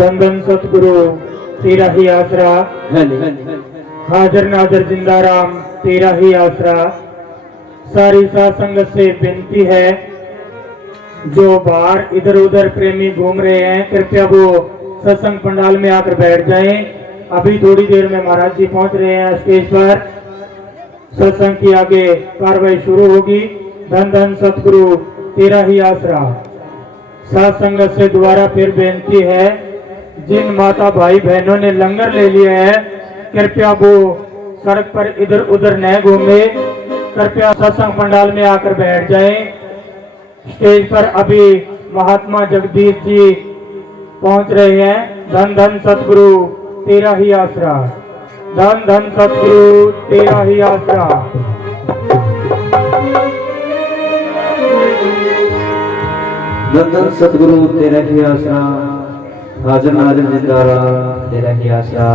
धन धन सतगुरु तेरा ही आसरा, हाजिर नाजर जिंदा राम तेरा ही आसरा। सारी साध संगत से विनती है, जो बाहर इधर उधर प्रेमी घूम रहे हैं कृपया वो सत्संग पंडाल में आकर बैठ जाएं। अभी थोड़ी देर में महाराज जी पहुंच रहे हैं स्टेज पर, सत्संग की आगे कार्रवाई शुरू होगी। धन धन सतगुरु तेरा ही आसरा। साध संगत से दोबारा फिर बेनती है, जिन माता भाई बहनों ने लंगर ले लिया है कृपया वो सड़क पर इधर उधर न घूमे, कृपया सत्संग पंडाल में आकर बैठ जाएं। स्टेज पर अभी महात्मा जगदीश जी पहुंच रहे हैं। धन धन सतगुरु तेरा ही आसरा, धन धन सतगुरु तेरा ही आसरा। धन धन सतगुरु तेरा ही आसरा, हाजिर नाजिर जिंदा राम तेरा ही आसरा।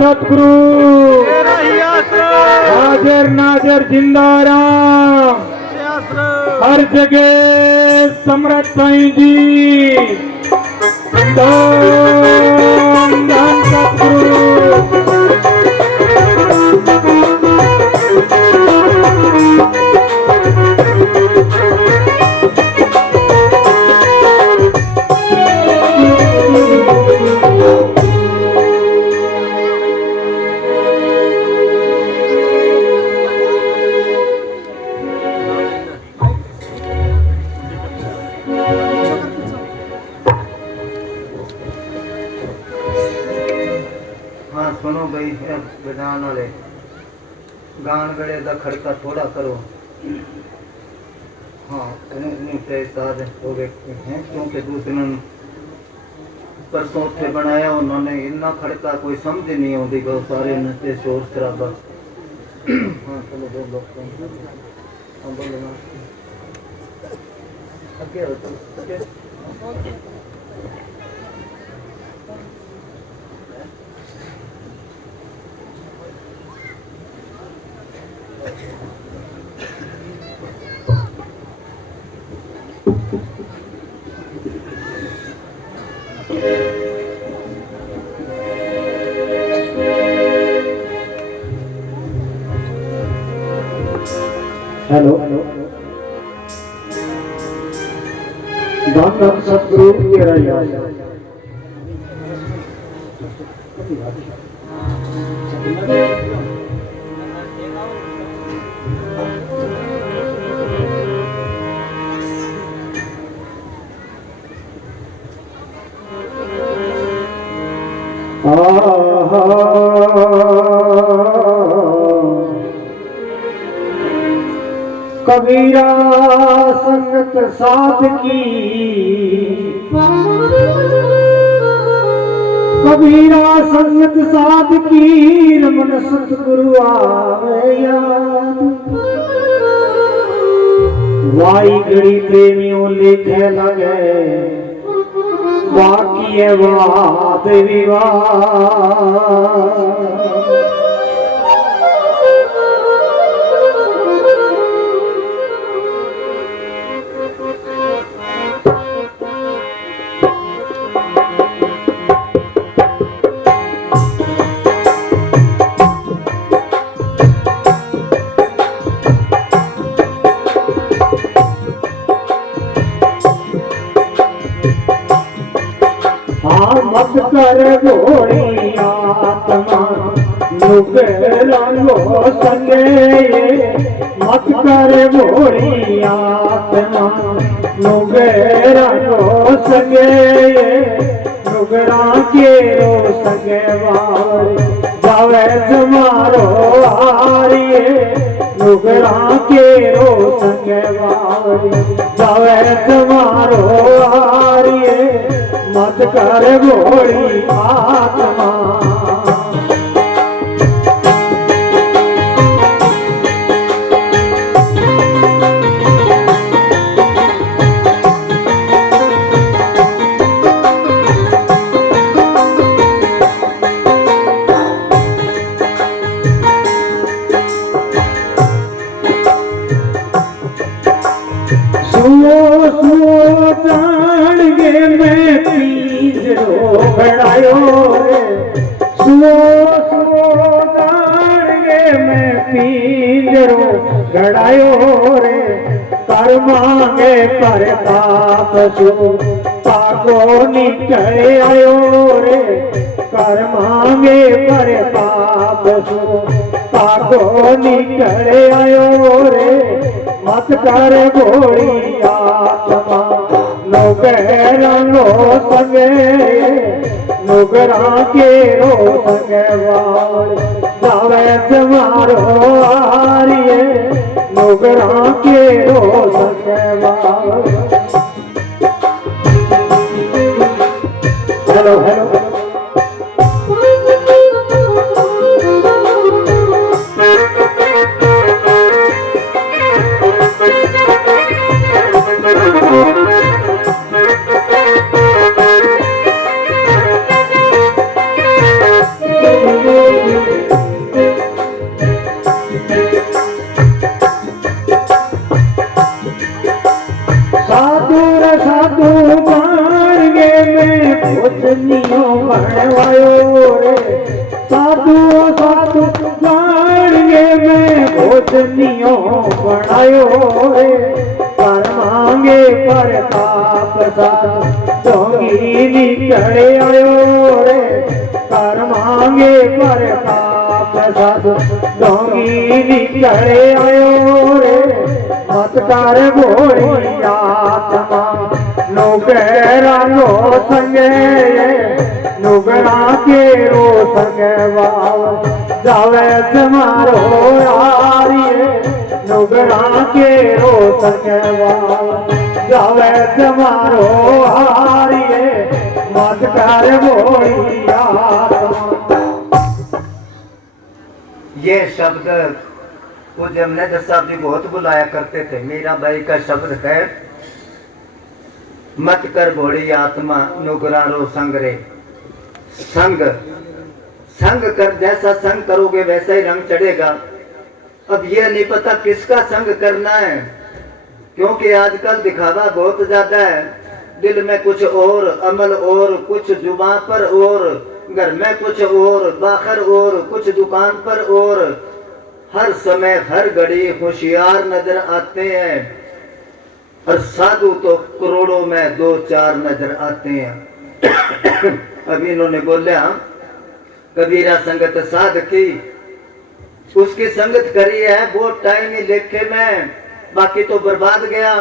सतगुरु हाजिर नाजर जिंदा राम, हर जगह समरथ साईं जी। धन धन सतगुरु। हाँ सुनो भाई, बजान वाले गान गले दा खड़का थोड़ा करो। हाँ साथ हो गए हैं, क्योंकि दूसरे परसों थे बनाया उन्होंने, इन्ना खड़का कोई समझ नहीं आती, बहुत सारे नशे शोर शराबा। हाँ चलो बोलो, हाँ बोलो ना अगे अगे। हेलो, धन धन सतगुरु तेरा ही आसरा। कबीरा संगत साध की, कबीरा संगत साध की, रमन सतगुरु आवे याद। वाई गड़ी प्रेमियों लिखे लगे, बाकी है वाद विवाद। मत कर भोली आत्मा नुकरानो संगे, मत कर भोली आत्मा नुकरानो संगे, नुकरा के रो सके वार जावे तुम्हारो आरिये, नुकरा के रो सके वार जावे तुम्हारो आरिये। मत कर भोली आत्मा घड़ायो रे कर मांगे पर ताप सो पागो निकले आयो रे कर मांगे पर ताप सो पागो निकले आयो रे मत कर भोली आत्मा नोगरा नो संगे नोगरा के रो संगे वाल जावे तुम्हारो आरिये नोगरा के रो संगे वाल। हेलो हेलो बनवायो रे साधु साधु जानिए मैं भोजनियों बनायो रे पर मांगे पर ताप जोगी निकले आयो रे कर मांगे पर ताप जोगी निकले आयो रे मत कर भोली आत्मा नोगरा नो संगे नोगरा के रो संगे वाव जावे तुम्हारो आरिये नोगरा के रो संगे वाव जावे तुम्हारो आरिये मत कर भोली आत्मा। ये शब्द पूज्य मैनेजर साहब जी बहुत बुलाया करते थे। मीरा बाई का शब्द है मत कर भोली आत्मा नुगरा रो संग रे। संग संग कर जैसा संग करोगे वैसा ही रंग चढ़ेगा। अब ये नहीं पता किसका संग करना है, क्योंकि आजकल दिखावा बहुत ज्यादा है। दिल में कुछ और, अमल और, कुछ जुबान पर और, घर में कुछ और, बाहर और, कुछ दुकान पर और। हर समय हर घड़ी होशियार नजर आते हैं और साधु तो करोड़ों में दो चार नजर आते हैं। अभी इन्होंने बोला कबीरा संगत साध की, उसकी संगत करी है वो टाइम ही लेखे में, बाकी तो बर्बाद गया।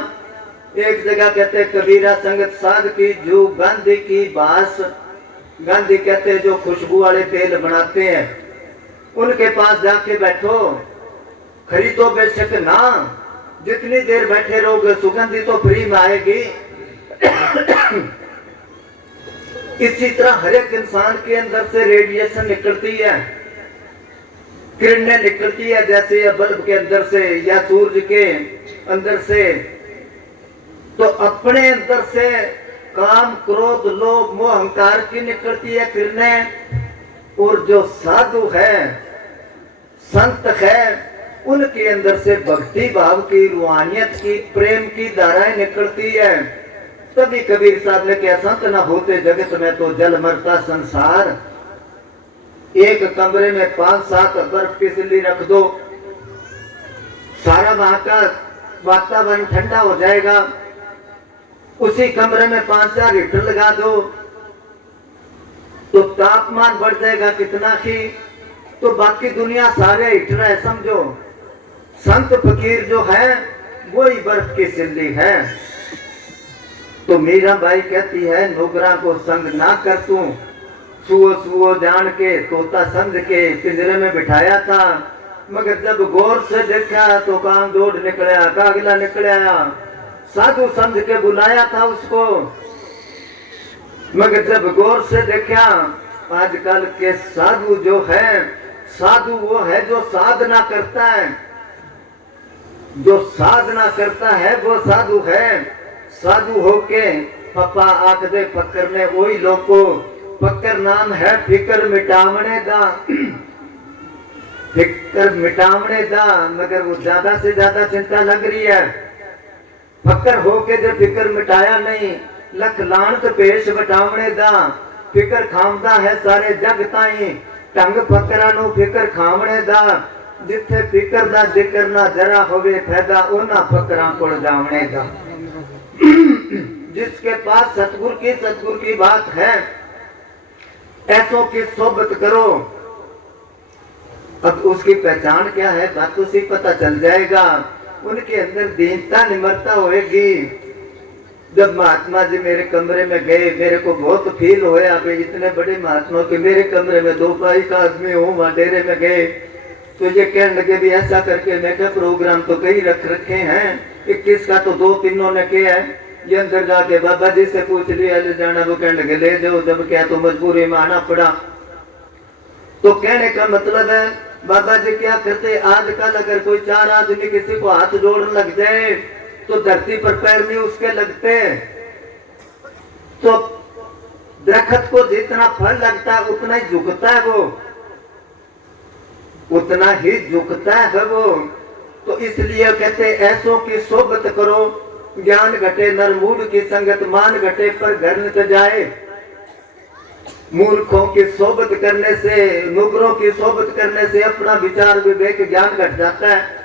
एक जगह कहते कबीरा संगत साध की जो गांधी की बास, गांधी कहते जो खुशबू वाले तेल बनाते हैं, उनके पास जाके बैठो। खरीदो बेशक ना, जितनी देर बैठे रहोगे सुगंधी तो फ्री में आएगी। इसी तरह हर एक इंसान के अंदर से रेडिएशन निकलती है, किरणें निकलती है, जैसे या बल्ब के अंदर से या सूरज के अंदर से। तो अपने अंदर से काम, क्रोध, लोभ, मोह, अहंकार की निकलती है किरणें। और जो साधु है, संत है, उनके अंदर से भक्ति भाव की, रूहानियत की, प्रेम की धाराएं निकलती है। तभी कबीर साहब ने कहा संत न होते जगत में तो जल मरता संसार। एक कमरे में 5-7 बर्फ की सिल्ली रख दो, सारा वहां का वातावरण ठंडा हो जाएगा। उसी कमरे में 5-4 हीटर लगा दो तो तापमान बढ़ जाएगा कितना ही, तो बाकी दुनिया सारे हीटर है समझो। संत फकीर जो है वही बर्फ की सिल्ली है। तो मीरा बाई कहती है नुगरा को संग ना कर तू, सुओ सुओ जान के तोता समझ के पिंजरे में बिठाया था, मगर जब गौर से देखा तो कान दौड़ निकला, कागला निकला। साधु समझ के बुलाया था उसको, मगर जब गौर से देखा आजकल के साधु जो है, साधु वो है जो साधना करता है, जो साधना करता है वो साधु है। साधु होके पप्पा आख दे फक्कर ने वही लोगो, फक्कर नाम है फिकर मिटावने दा, फिकर मिटावने दा, मगर वो ज्यादा से ज्यादा चिंता लग रही है। फक्कर होके जो फिकर मिटाया नहीं, लख लानत पेश बटावने दा, फिकर खामदा है सारे जग ताई, ढंग फकरा नु फिकर खावने दा, जिथे फिकर दा जिक्र ना जरा होवे फायदा उन्हां फकरां कोल जावणे दा। जिसके पास सतगुर की बात है ऐसों की सोबत करो। अब उसकी पहचान क्या है बात तो उसी पता चल जाएगा। उनके अंदर दीनता निमरता होएगी। जब महात्मा जी मेरे कमरे में गए मेरे को बहुत फील होया भाई इतने बड़े महात्मा के मेरे कमरे में 2 पाई का आदमी हूँ। वहां डेरे में गए तो ये कहने लगे भी ऐसा करके मैं क्या प्रोग्राम तो कई रख रखे हैं 21 का तो 2-3 ने किया है। ये अंदर जाके बाबा जी से पूछ लिया ले जाना। वो कहने लगे ले जाओ। जब क्या तो मजबूरी में आना पड़ा। तो कहने का मतलब है बाबा जी क्या करते आजकल अगर कोई 4 आदमी किसी को हाथ जोड़ने लग जाए तो धरती पर पैर नहीं उसके लगते। तो दरख्त को जितना फल लगता है उतना ही झुकता है वो, उतना ही झुकता है वो। तो इसलिए कहते ऐसों की सोबत करो ज्ञान घटे नरमूड की संगत मान घटे पर घर न जाए। मूर्खों की सोबत करने से नुगरों की सोबत करने से अपना विचार विवेक ज्ञान घट जाता है।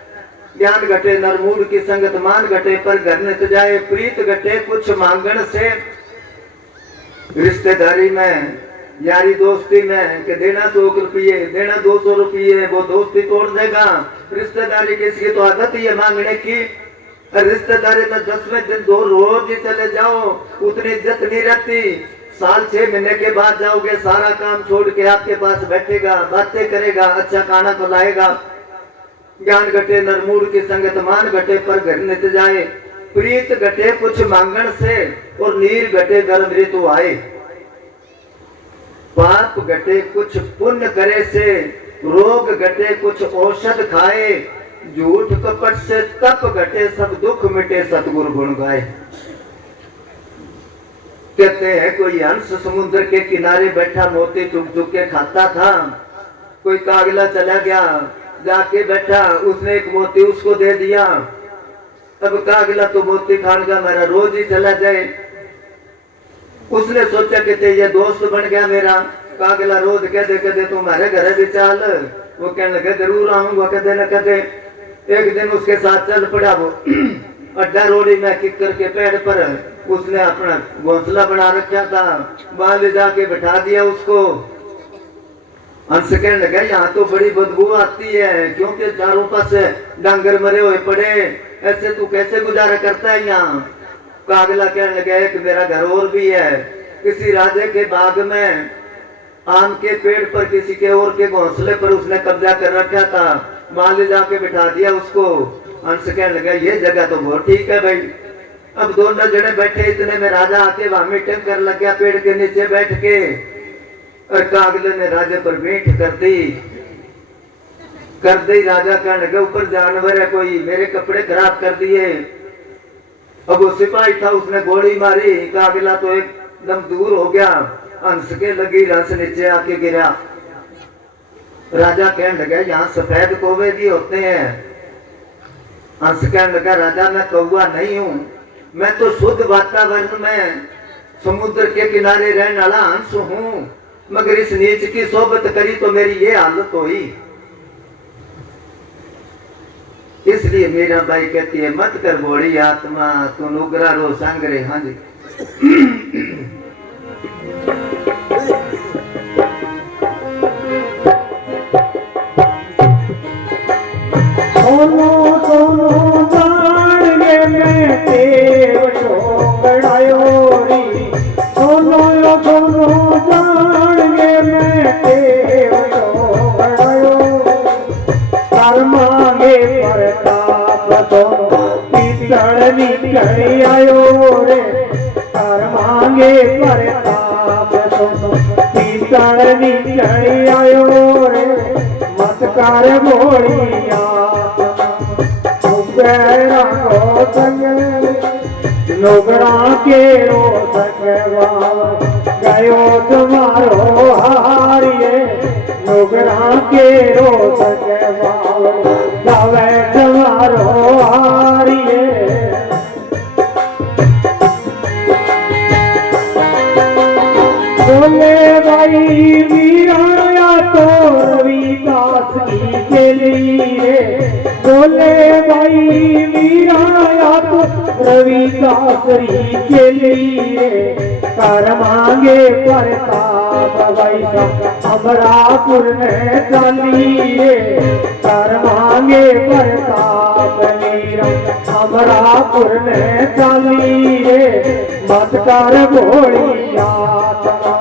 ज्ञान घटे नरमूड की संगत मान घटे पर घर न जाए। प्रीत घटे कुछ मांगण से। रिश्तेदारी में यारी दोस्ती में कि देना 100 रुपये देना 200 रुपये वो दोस्ती तोड़ देगा। रिश्तेदारी किसकी तो आदत ही है मांगने की। रिश्तेदारी में 10वें दिन 2 रोज ही चले जाओ उतनी इज्जत नहीं रहती। साल 6 महीने के बाद जाओगे सारा काम छोड़ के आपके पास बैठेगा बातें करेगा अच्छा खाना तो लाएगा। ज्ञान घटे नरमूड की संगत मान घटे पर घर नित जाए। प्रीत घटे कुछ मांगण से और नीर घटे गर्म ऋतु आए। पाप घटे कुछ पुण्य करे से रोग घटे कुछ औषध खाए। झूठ कपट से तप घटे सब दुख मिटे सतगुरु गुण गाए। कहते हैं कोई हंस समुद्र के किनारे बैठा मोती चुग चुग के खाता था। कोई कागला चला गया जाके बैठा उसने एक मोती उसको दे दिया। अब कागला तो मोती खान का मेरा रोज ही चला जाए। उसने सोचा कि ये दोस्त बन गया मेरा। कागला रोज कहते तुम्हारे घर भी चल। वो कहने लगे जरूर आऊंगा कदे न कदे। एक दिन उसके साथ चल पड़ा वो अड्डा रोड़ी में किक्कर के पेड़ पर उसने अपना घोंसला बना रखा था। वहां ले जाके बैठा दिया उसको। हंस कहने लगा यहाँ तो बड़ी बदबू आती है क्योंकि चारों पास डांगर मरे हुए पड़े ऐसे तू कैसे गुजारा करता है यहाँ। कागला कहने लगा एक मेरा घर और भी है। किसी राजे के बाग में आम के पेड़ पर किसी के और के घोंसले पर उसने कब्जा कर रखा था। वहां ले जाके बिठा दिया उसको। हंस कहने लगा ये जगह तो बहुत ठीक है भाई। अब दोनों जने बैठे इतने में राजा आके वहां मीटिंग कर लग गया पेड़ के नीचे बैठ के। और कागले ने राजा पर भेंट कर दी राजा कहने लगा ऊपर जानवर है कोई मेरे कपड़े खराब कर दिए। अब वो सिपाही था उसने गोली मारी। कागला तो एकदम दूर हो गया। हंस के लगी हंस नीचे आके गिरा। राजा कहने लगा यहाँ सफेद कौवे भी होते हैं। हंस कहने लगा राजा मैं कौवा नहीं हूँ मैं तो शुद्ध वातावरण में समुद्र के किनारे रहने वाला हंस हूँ। मगर इस नीच की सोबत करी तो मेरी ये हालत हुई। इसलिए मीरा बाई कहती है मत कर बोली आत्मा तू नुगरा रो संग रे। हाँ जी सोनो सोनो जान में देव जो बड़ायो री। सोनो सोनो जान में देव जो बड़ायो। कर मांगे प्रताप तो पितड़ निकल आयो रे। कर मांगे प्रताप तो पितड़ निकल आयो रे। मत कर बोलिया नोगरा के रो सकवा गयो तुम्हारो हारिये। नोगरा के रो सकवा गावे तुम्हारो हारिये। बोले भाई वीरा तो रविदास की चली। बोले भाई मीरा तो रविदासरी के लिए कर मांगे प्रताप भाई अमरापुर में चलिए कर मांगे प्रताप मीरा अमरापुर में चलिए मत कर भोली आत्मा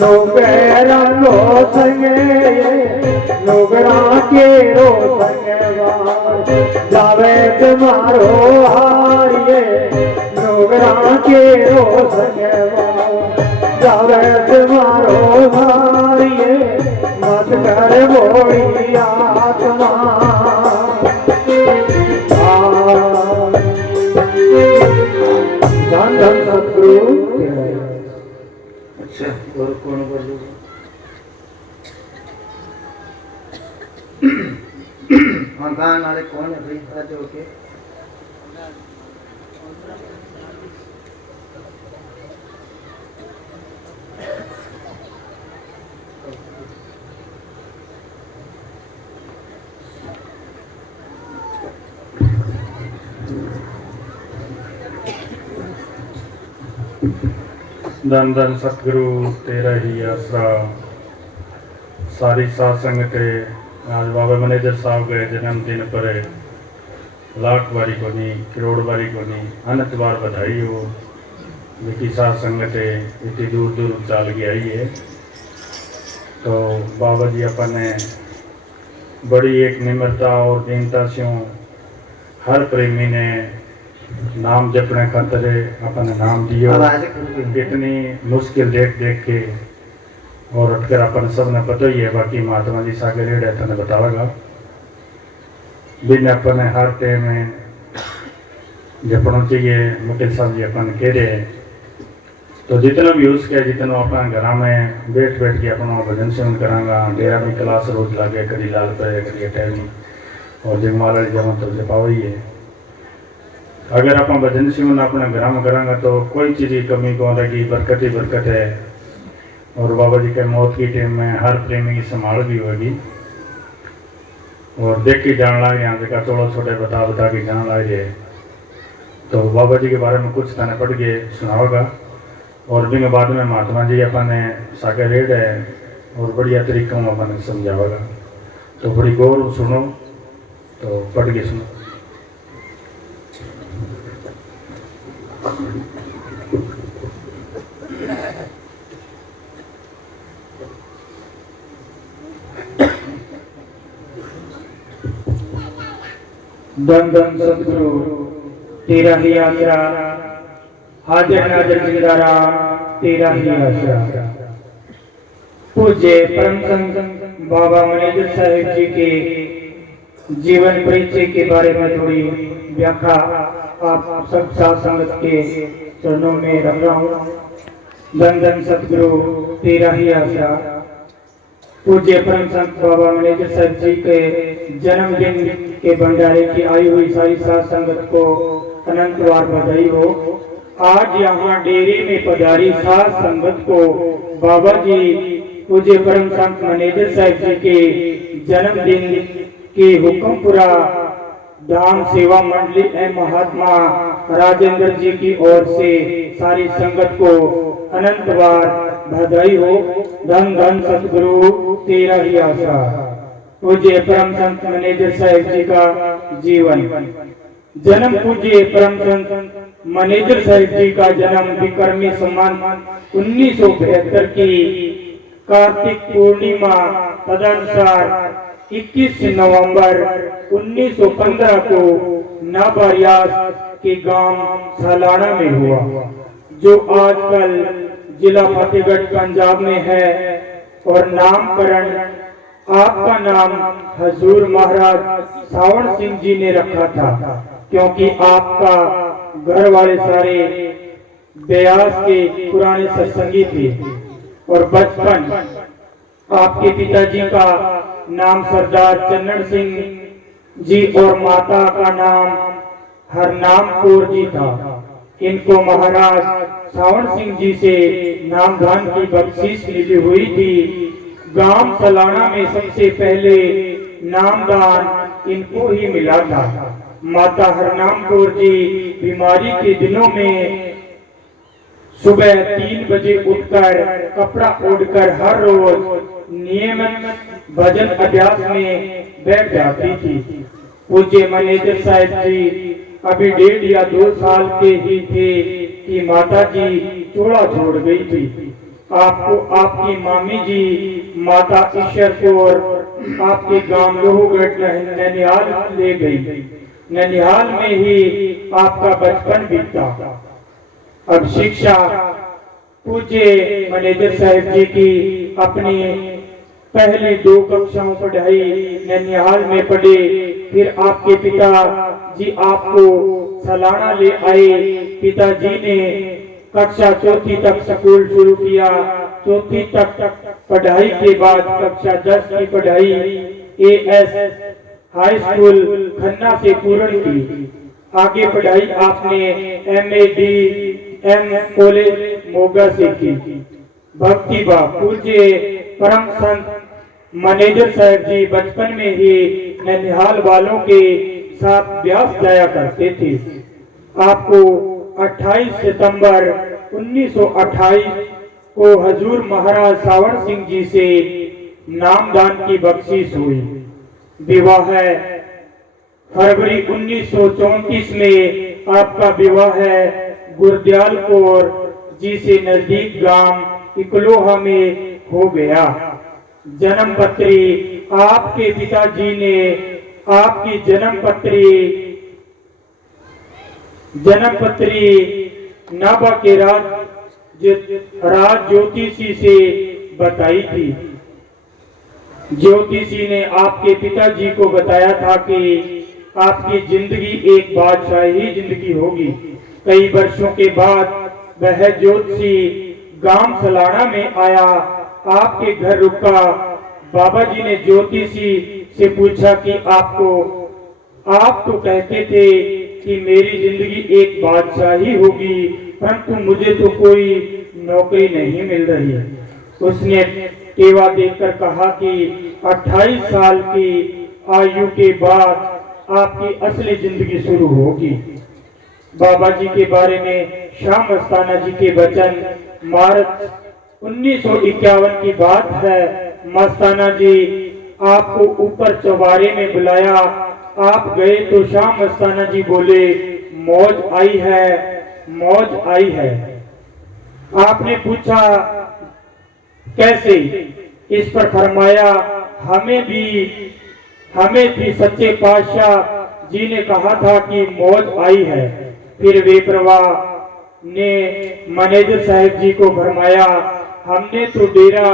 लोगरा लो संगे लोगरा के रो संगे जावे तुम्हारो हारिए लोगरा के रो संगे जावे तुम्हारो हारिए मत कर बोली आत्मा धन धन सतगुरु। अच्छा और कौन बोलो हाँ गान वाले कौन है भाई आज ओके धन धन सतगुरु तेरा ही आसरा। सारी सात संगत आज बाबा मैनेजर साहब गए जन्मदिन पर लाख बारी को नहीं करोड़ बारी को नहीं अनंत बार बधाई हो। जिनकी सात संगत इतनी दूर दूर चाल के आई है तो बाबा जी अपने बड़ी एक निम्रता और दीनता से हर प्रेमी ने नाम जपने खातर अपने नाम दियो। कितनी मुश्किल देख देख के और उठकर अपन सब ने पता ही है। बाकी महात्मा जी सागे रेड़ तने बतावेगा बिन अपने हर टाइम में जपना चाहिए। मुकेश साहब जी अपन कह रहे तो जितना भी हो सके जितना अपना घर में बैठ बैठ के अपना भजन सेवन करांगा। डेरा में क्लास रोज लागे कभी लाल पे कभी अटैनी और जगमाला जमा तो जपाव ही है। अगर आप भजन सेवन अपने घर में करांगा तो कोई चीज़ की कमी को रहेगी, बरकत ही बरकत है। और बाबा जी के मौत की टाइम में हर प्रेमी की संभाल भी होगी। और देख के जान लग यहाँ जगह थोड़ा छोटे बता बता के जान लग जाए तो बाबा जी के बारे में कुछ ताने पढ़ के सुनाओगा। और भी बाद में महात्मा जी अपने सागे रेड है और बढ़िया तरीक़ों में अपने समझावेगा तो बड़ी गौर सुनो तो पढ़ के सुनो। धन धन सतगुरु तेरा ही आसरा। हाजिर नाजिर जिंदा राम तेरा ही आसरा। पूज्य परम संत बाबा मैनेजर साहिब जी के जीवन परिचय के बारे में थोड़ी व्याख्या आप सब साथ संगत के चरणों में रख रहा हूँ। धन धन सतगुरु तेरा ही आसरा। पूज्य परम संत बाबा मैनेजर साहिब जी के जन्मदिन के भंडारे की आई हुई सारी सात संगत को अनंत बार बधाई हो। आज यहाँ डेरे में पधारी सात संगत को बाबा जी पूज्य परम संत मैनेजर साहिब जी के जन्मदिन के हुक्मपुरा धाम सेवा मंडली एवं महात्मा राजेंद्र जी की ओर से सारी संगत को अनंत बार बधाई हो। धन धन सतगुरु तेरा ही आसरा। पूज्य परम संत मैनेजर साहिब जी का जीवन। जन्म पूज्य परम संत मैनेजर साहिब जी का जन्म विक्रमी संवत 1972 की कार्तिक पूर्णिमा तदनुसार 21 नवंबर 1915 को नाबारियास के गांव सलाना में हुआ जो आजकल जिला फतेहगढ़ पंजाब में है। और नामकरण आपका नाम हजूर महाराज सावण सिंह जी ने रखा था क्योंकि आपका घर वाले सारे ब्यास के पुराने सत्संगी थे। और बचपन आपके पिताजी का नाम सरदार चन्नन सिंह जी और माता का नाम हरनाम कौर जी था। इनको महाराज सावण सिंह जी से नामदान की बख्शीश मिली हुई थी। गांव सलाना में सबसे पहले नामदान इनको ही मिला था। माता हरनाम कौर जी बीमारी के दिनों में सुबह 3 बजे उठकर कपड़ा ओढ़कर हर रोज नियमित भजन अभ्यास में बैठ जाती थी। पूज्य मैनेजर साहब जी अभी 1.5 या 2 साल के ही थे कि माता जी चोला छोड़ गई थी। आपको आपकी मामी जी माता ईश्वर कौर आपके गांव लोहगढ़ ननिहाल ले गई। ननिहाल में ही आपका बचपन बीता। अब शिक्षा पूज्य मैनेजर साहब जी की अपनी पहली 2 कक्षाओं पढ़ाई ननिहाल में पढ़े। फिर आपके पिता जी आपको सलाना ले आए। पिताजी ने कक्षा 4 तक स्कूल शुरू किया। 4 तक पढ़ाई के बाद कक्षा 10 की पढ़ाई एएस हाई स्कूल खन्ना से पूर्ण की। आगे पढ़ाई आपने एमएडीएम कॉलेज मोगा से की। भक्ति बा पूज्य परम संत मैनेजर साहब जी बचपन में ही ननिहाल वालों के साथ ब्यास जाया करते थे। आपको 28 सितंबर 1928 को हजूर महाराज सावण सिंह जी से नामदान की बख्शिश हुई। विवाह फरवरी 1934 में आपका विवाह गुरदयाल कौर जी से नजदीक गांव इकलोहा में हो गया। जन्म पत्री आपके पिताजी ने आपकी जन्म पत्री नाभा के राज ज्योतिषी से बताई थी। ज्योतिषी ने आपके पिताजी को बताया था कि आपकी जिंदगी एक बादशाही जिंदगी होगी। कई वर्षों के बाद वह ज्योतिषी गांव सलाना में आया, आपके घर रुका। बाबा जी ने ज्योतिषी से पूछा कि आप तो कहते थे कि मेरी जिंदगी एक बादशाही होगी, परंतु मुझे तो कोई नौकरी नहीं मिल रही। उसने टेवा देखकर कहा कि 28 साल की आयु के बाद आपकी असली जिंदगी शुरू होगी। बाबा जी के बारे में शाह मस्ताना जी के वचन मार्च 1951 की बात है। मस्ताना जी आपको ऊपर चौबारे में बुलाया। आप गए तो शाह मस्ताना जी बोले मौज आई है, मौज आई है। आपने पूछा कैसे? इस पर फरमाया हमें भी सच्चे पातशाह जी ने कहा था कि मौज आई है। फिर बेपरवाह ने मैनेजर साहब जी को फरमाया हमने तो डेरा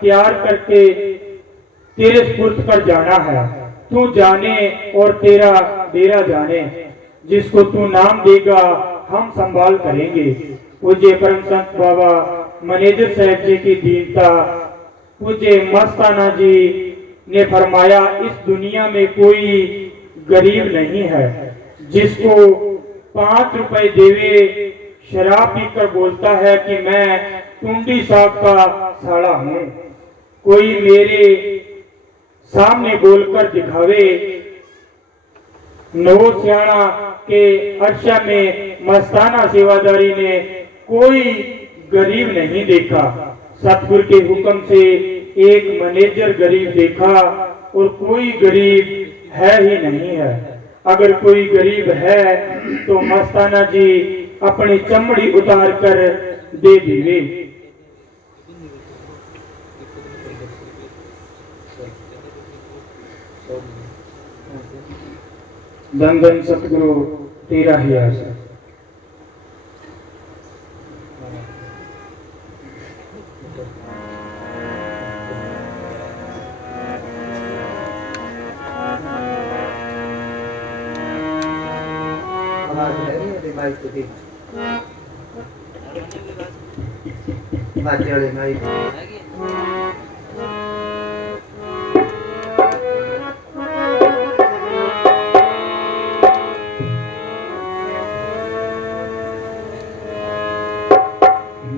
तैयार करके तेरे सुपुर्द कर जाना है। तू जाने और तेरा डेरा जाने, जिसको तू नाम देगा हम संभाल करेंगे। पूज्य परम संत बाबा मैनेजर साहब जी की दीनता पूज्य मस्ताना जी ने फरमाया इस दुनिया में कोई गरीब नहीं है जिसको 5 रुपए देवे शराब पीकर बोलता है कि मैं टुंडी साहब का साड़ा हूं। कोई मेरे सामने बोलकर दिखावे। नवो सियाणा के अर्शा में मस्ताना सेवादारी ने कोई गरीब नहीं देखा। सतगुरु के हुक्म से एक मैनेजर गरीब देखा और कोई गरीब है ही नहीं है। अगर कोई गरीब है तो मस्ताना जी अपनी चमड़ी उतार कर दे दीवे। धन धन सतगुरु तेरा ही आशा।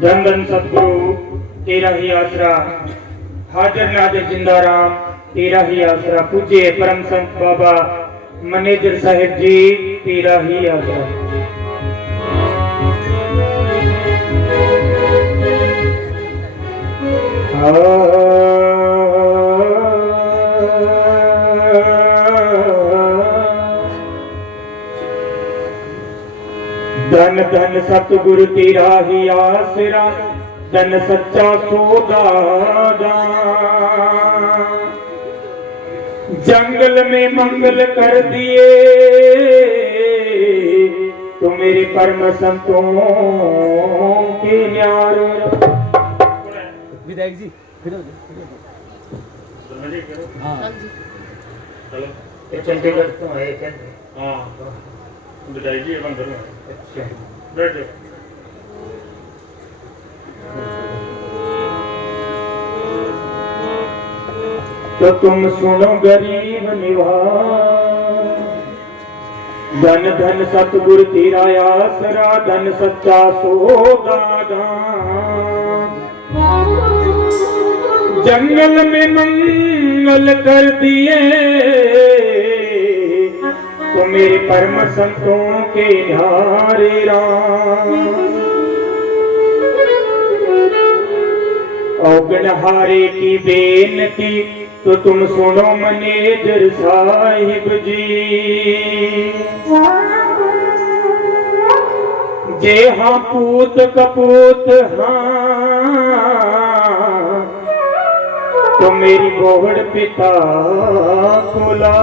धन धन सतगुरु तेरा ही आसरा। हाजिर नाजिर जिंदा राम तेरा ही आसरा। पूज्य परम संत बाबा मैनेजर साहिब जी, तेरा ही आसरा। धन धन सतगुरु तेरा ही आसरा, धन सच्चा सौदादा। जंगल में मंगल कर दिए तो मेरे परम संतों के न्यारे। विधायक जी हाँ चलो चंडीगढ़ तो है क्या? हाँ विदाई जी बंद करो। अच्छा बैठ जाओ। तो तुम सुनो गरीब निवास, धन धन सतगुरु तेरा आसरा, धन सच्चा सौदादा। जंगल में मंगल कर दिए तो मेरे परम संतों के न्यारे राम। औगणहारे की बेनती तो तुम सुनो मैनेजर साहिब जी। जे हाँ पूत कपूत हाँ तो मेरी बोहड़ पिता कोला।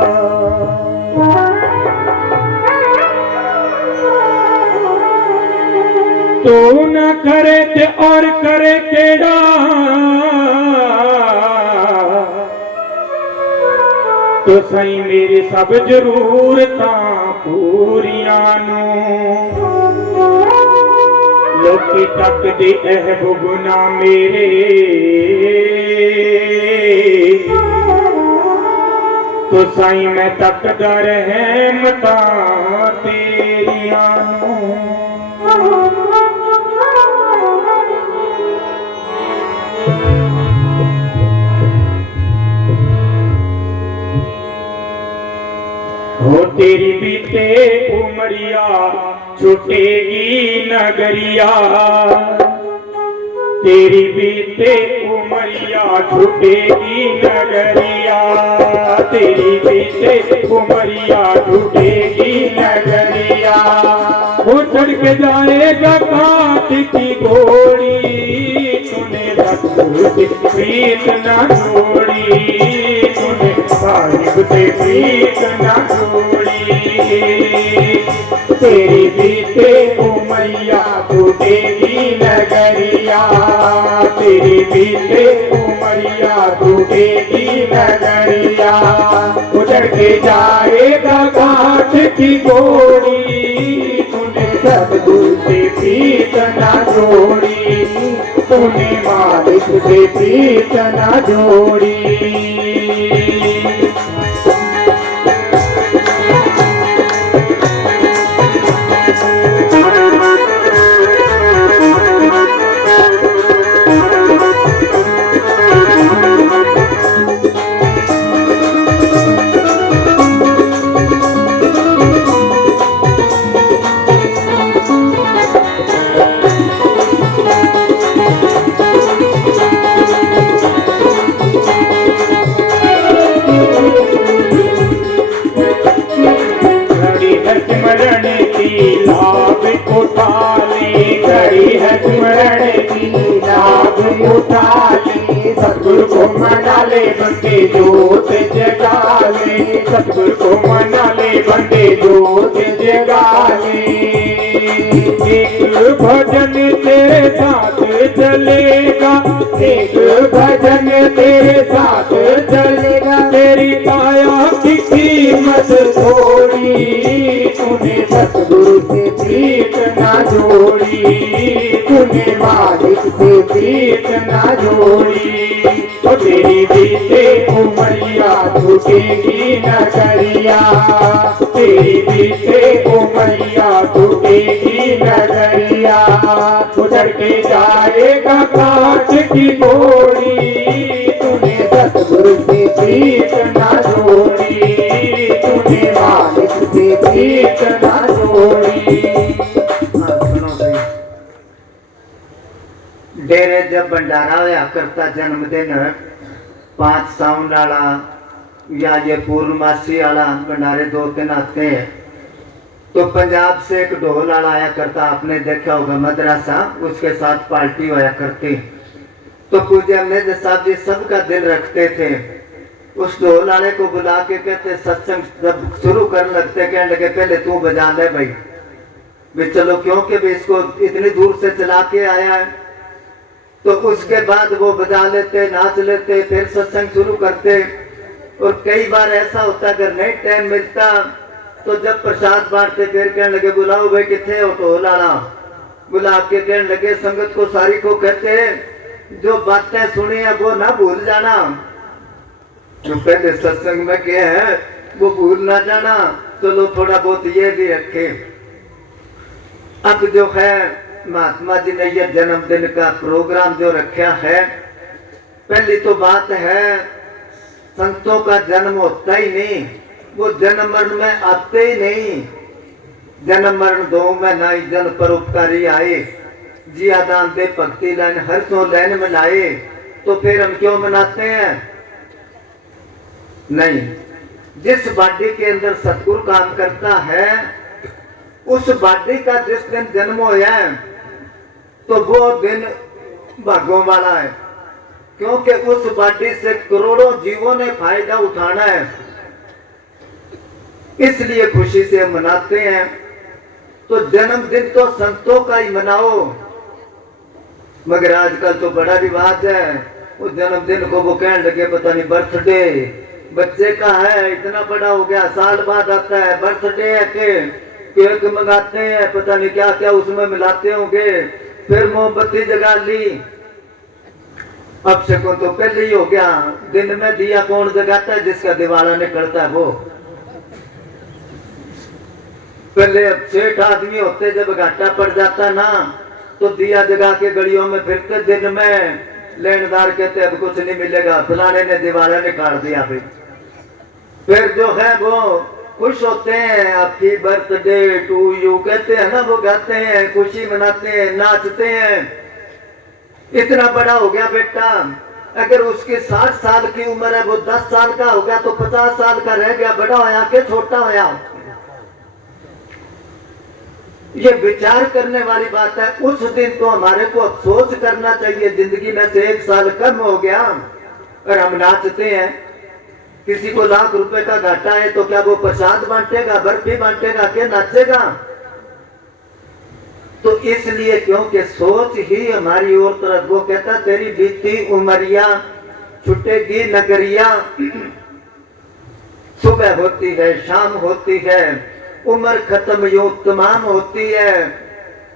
तो न करे ते और करे केड़ा, तो सही मेरी सब जरूरतां पूरियां नू। लोकी तक दे एह बुगुना मेरे, तो साईं मैं तकदा रहमतां तेरियां नू। हो तेरी बीते उमरिया छुटेगी नगरिया, तेरी बीते उमरिया छुटेगी नगरिया, तेरी बीते उमरिया छुटेगी नगरिया। वो चढ़ के जाएगा काट की घोड़ी, तूने रसूल प्रीत न जोड़ी, तूने साहिब से प्रीत न जोड़ी। तेरी बीते उमरिया छूटेगी नगरिया, तेरी बीते उमरिया छूटेगी नगरिया। उधर के जाएगा घाट की गोरी, तूने सतगुरु से प्रीत न जोड़ी, तूने मालिक से प्रीत न जोड़ी। स्मरण की लाभ उठा ले, घड़ी है स्मरण की लाभ उठा ले। सतगुरु को मना ले बंदे जोत जगा ले, सतगुरु को मना ले बंदे जोत जगा ले। एक भजन तेरे साथ चलेगा, एक भजन तेरे साथ चलेगा। तेरी काया की कीमत थोड़ी, तूने सतगुरु से प्रीत न जोड़ी, तूने मालिक से प्रीत न जोड़ी। तो तेरी बीते उमरिया छूटेगी नगरिया, तेरी बीते उमरिया छूटेगी नगरिया। उधर के जाएगा काट की गोरी, तूने सतगुरु सतगुरु से प्रीत ना जोड़ी, तूने मालिक से प्रीत ना जोड़ी। सुनो भाई, डेरे जब भंडारा होया करता जन्मदिन 5 सावन वाला या ये पूर्णमासी वाला भंडारे 2-3 आते हैं, तो पंजाब से एक ढोल वाला आया करता, आपने देखा होगा मदरसा, उसके साथ पार्टी होया करती। तो पूज्य मेजर साहब जी सबका दिल रखते थे। उस ढोल वाले को बुला के कहते, सत्संग जब शुरू करने लगते कहने लगे पहले तू बजा ले भाई। भी चलो, क्योंकि भी इसको इतनी दूर से चला के आया है, तो उसके बाद वो बजा लेते, नाच लेते, फिर सत्संग शुरू करते। और कई बार ऐसा होता अगर नहीं टाइम मिलता तो जब प्रसाद बांटते फिर कहने लगे बुलाओ भाई किथे हो ढोल वाला। बुला के कहने लगे संगत को सारी को कहते जो बातें सुनी है वो ना भूल जाना, जो पहले सत्संग में गए हैं वो भूल ना जाना। चलो थोड़ा बहुत ये भी रखे। अब जो है महात्मा जी ने यह जन्मदिन का प्रोग्राम जो रखा है, पहली तो बात है संतों का जन्म होता ही नहीं, वो जन्म मरण में आते ही नहीं। जन्म मरण दो में नाई जन परोपकारी आए, जिया दान दे भक्ति लाइन हर सो लैन मनाए। तो फिर हम क्यों मनाते हैं? नहीं, जिस बाडी के अंदर सतगुरु काम करता है उस बाडी का जिस दिन जन्म होया है तो वो दिन भागों वाला है, क्योंकि उस बाडी से करोड़ों जीवों ने फायदा उठाना है, इसलिए खुशी से मनाते हैं। तो जन्मदिन तो संतों का ही मनाओ। मगर आजकल तो बड़ा रिवाज है, उस जन्मदिन को वो कहने लगे पता नहीं बर्थडे बच्चे का है, इतना बड़ा हो गया, साल बाद आता है, बर्थडे है के केक मंगाते हैं, पता नहीं क्या क्या उसमें मिलाते होंगे, फिर मोमबत्ती जगा ली। अब शकुन तो पहले ही हो गया, दिन में दिया कौन जगाता है? जिसका दिवाला निकलता है वो। पहले सेठ आदमी होते जब घाटा पड़ जाता ना तो दिया जगा के गलियों में फिरते, दिन में लेनदार कहते अब कुछ नहीं मिलेगा, फलाने ने दिवाला निकाल दिया भाई। फिर जो है वो खुश होते हैं, हैप्पी बर्थडे टू यू कहते हैं ना, वो गाते हैं, खुशी मनाते हैं, नाचते हैं। इतना बड़ा हो गया बेटा, अगर उसकी 60 साल की उम्र है वो 10 साल का हो गया तो 50 साल का रह गया, बड़ा होया के छोटा होया। ये विचार करने वाली बात है। उस दिन तो हमारे को अफसोस करना चाहिए, जिंदगी में से 1 साल कम हो गया और हम नाचते हैं। किसी को लाख रुपए का घाटा है तो क्या वो प्रसाद बांटेगा, बर्फी बांटेगा, के नाचेगा? तो इसलिए क्योंकि सोच ही हमारी और तरफ, वो कहता तेरी बीती उमरिया छुटेगी नगरिया, सुबह होती है शाम होती है, उम्र खत्म यूं तमाम होती है।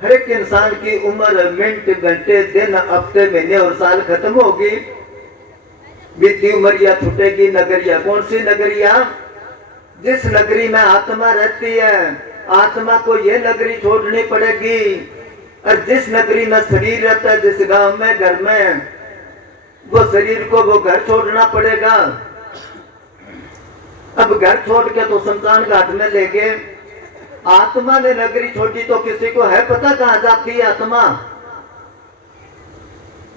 हर एक इंसान की उम्र मिनट घंटे दिन हफ्ते महीने और साल खत्म होगी। बीती उमरिया छुटेगी नगरिया, कौन सी नगरिया? जिस नगरी में आत्मा रहती है, आत्मा को ये नगरी छोड़नी पड़ेगी। और जिस नगरी में शरीर रहता है, जिस गांव में घर में, वो शरीर को वो घर छोड़ना पड़ेगा। अब घर छोड़ के तो शमशान घाट में ले गए, आत्मा ने नगरी छोड़ी तो किसी को है पता कहां जाती है आत्मा?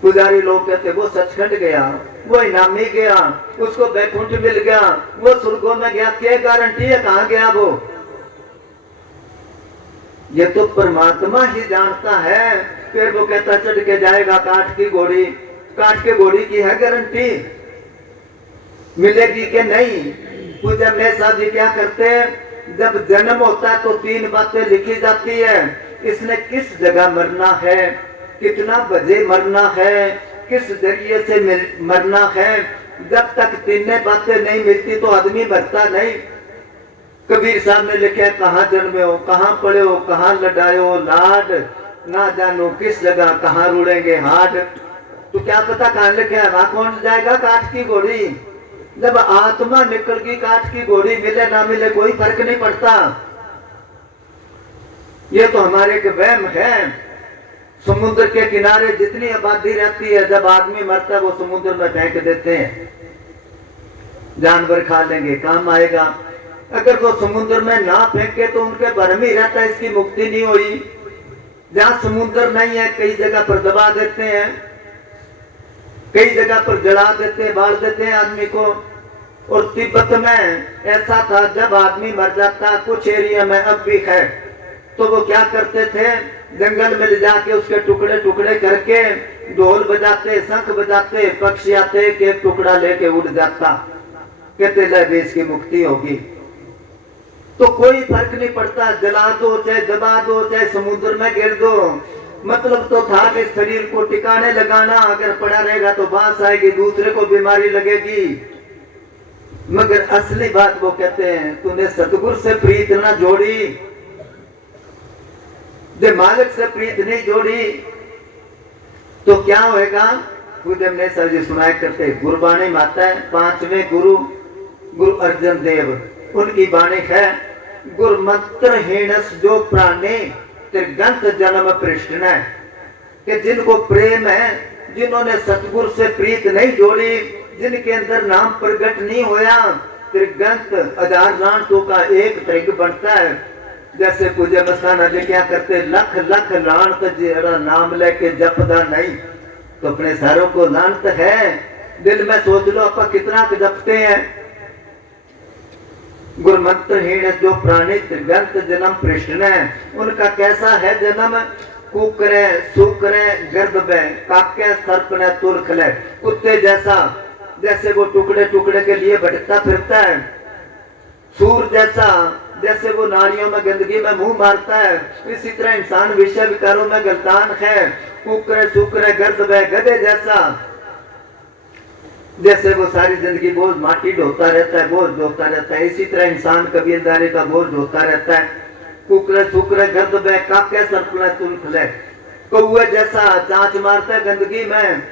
पुजारी लोग कहते वो सचखंड गया, वो इनामी गया, उसको बैकुंठ मिल गया, वो स्वर्गों में गया, क्या गारंटी है कहां गया वो? ये तो परमात्मा ही जानता है। फिर वो कहता चढ़ के जाएगा काठ की घोड़ी, काठ के घोड़ी की है गारंटी मिलेगी कि नहीं? पूजा में साहब जी क्या करते हैं, जब जन्म होता है तो 3 बातें लिखी जाती है। इसने किस जगह मरना है, कितना बजे मरना है, किस जरिए से मरना है। जब तक 3 बातें नहीं मिलती तो आदमी मरता नहीं। कबीर साहब ने लिखा है कहाँ जन्मे हो, कहाँ पढ़े हो, कहाँ लड़ाए हो लाड, ना जानो किस जगह कहाँ रुड़ेंगे हाथ। तो क्या पता कहाँ लिखा है, वहां कौन जाएगा काठ की घोड़ी। जब आत्मा निकल गई काठ की घोड़ी, मिले ना मिले कोई फर्क नहीं पड़ता। ये तो हमारे एक वहम है। समुद्र के किनारे जितनी आबादी रहती है, जब आदमी मरता है वो समुद्र में फेंक देते हैं। जानवर खा लेंगे, काम आएगा। अगर वो समुद्र में ना फेंके तो उनके भरम ही रहता है, इसकी मुक्ति नहीं हुई। जहां समुद्र नहीं है कई जगह पर दबा देते हैं, कई जगह पर जला देते हैं, बाल देते हैं आदमी को। और तिब्बत में ऐसा था, जब आदमी मर जाता, कुछ एरिया में अब भी है, तो वो क्या करते थे, जंगल में ले जाके उसके टुकड़े टुकड़े करके ढोल बजाते, शंख बजाते, पक्षी आते, एक टुकड़ा लेके उड़ जाता, कहते ले भी इसकी मुक्ति होगी। तो कोई फर्क नहीं पड़ता, जला दो चाहे दबा दो चाहे समुद्र में गिर दो, मतलब तो था कि शरीर को टिकाने लगाना, अगर पड़ा रहेगा तो बांस आएगी, दूसरे को बीमारी लगेगी। मगर असली बात वो कहते हैं, तूने सतगुरु से प्रीत ना जोड़ी, जब मालिक से प्रीत नहीं जोड़ी तो क्या होएगा। गुरुदेव ने सर जी सुनाया करते, गुरबाणी माता है, 5वें गुरु गुरु अर्जन देव, उनकी बाणी है, गुरु मंत्र हीनस जो प्राणी त्रिगंत जन्म पृष्ठ है, कि जिनको प्रेम है, जिन्होंने सतगुरु से प्रीत नहीं जोड़ी, जिनके अंदर नाम प्रकट नहीं होया, त्रिगंत 1000 लानतों का एक त्रिग बनता है। जैसे पूज्य मस्ताना जी क्या करते, लख लख लानत जरा नाम लेके जपदा नहीं, तो अपने सारों को लानत है। दिल में सोच लो आप कितना जपते हैं। गुरु मंत्रहीन जो प्राणी त्रिगंत जन्म पृष्ठ है, उनका कैसा है जन्म, कुकरे सुकरे गर्द में काके सर्प ने तुरख ले, कुत्ते जैसा, जैसे वो टुकड़े टुकड़े के लिए भटकता फिरता है, सूर जैसा, जैसे वो नालियों में गंदगी में मुंह मारता है, इसी तरह इंसान विषय विकारों में गलतान है, कुकरे सुकरे गर्द में गधे जैसा, जैसे वो सारी जिंदगी बोझ माटी ढोता रहता है, बोझ ढोता रहता है, इसी तरह इंसान कबीरदारी का बोझ ढोता रहता है। कुकरे सुकरे गर्द में काके सर्प ने तुरख ले, कौए जैसा चांच मारता है गंदगी में,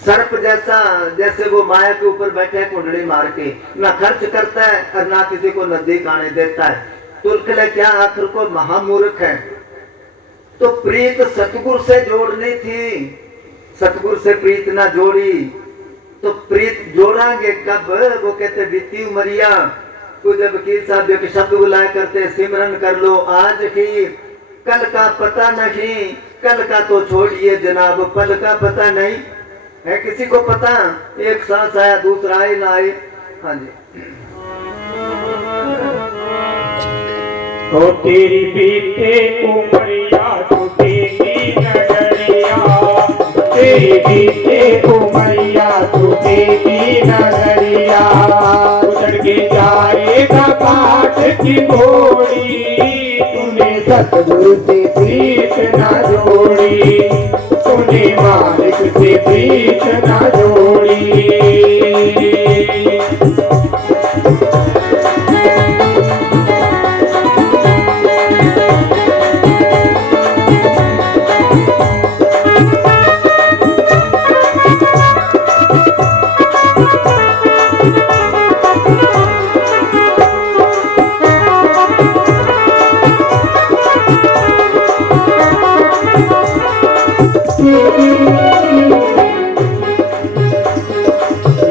सर्प जैसा, जैसे वो माया के ऊपर बैठे कुंडली मार के, ना खर्च करता है और ना किसी को नजदीक आने देता है। तुलखले क्या, आखिर को महामूर्ख है। तो प्रीत सतगुरु से जोड़नी थी, सतगुरु से प्रीत ना जोड़ी तो प्रीत जोड़ांगे कब, वो कहते बीती उमरिया। तो जब वकील साहब जो शब्द बुलाया करते, सिमरन कर लो आज ही, कल का पता नहीं, कल का तो छोड़िए जनाब, पल का पता नहीं है, किसी को पता, एक सांस आया दूसरा आए ना आए। हाँ जी। तो तेरी बीते उमरिया छुटेगी नगरिया, तेरी बीते उमरिया छुटेगी नगरिया, उतर के जाएगा काट की घोड़ी, तूने सतगुरु से प्रीत न जोड़ी, तूने मालिक से प्रीत न जोड़ी।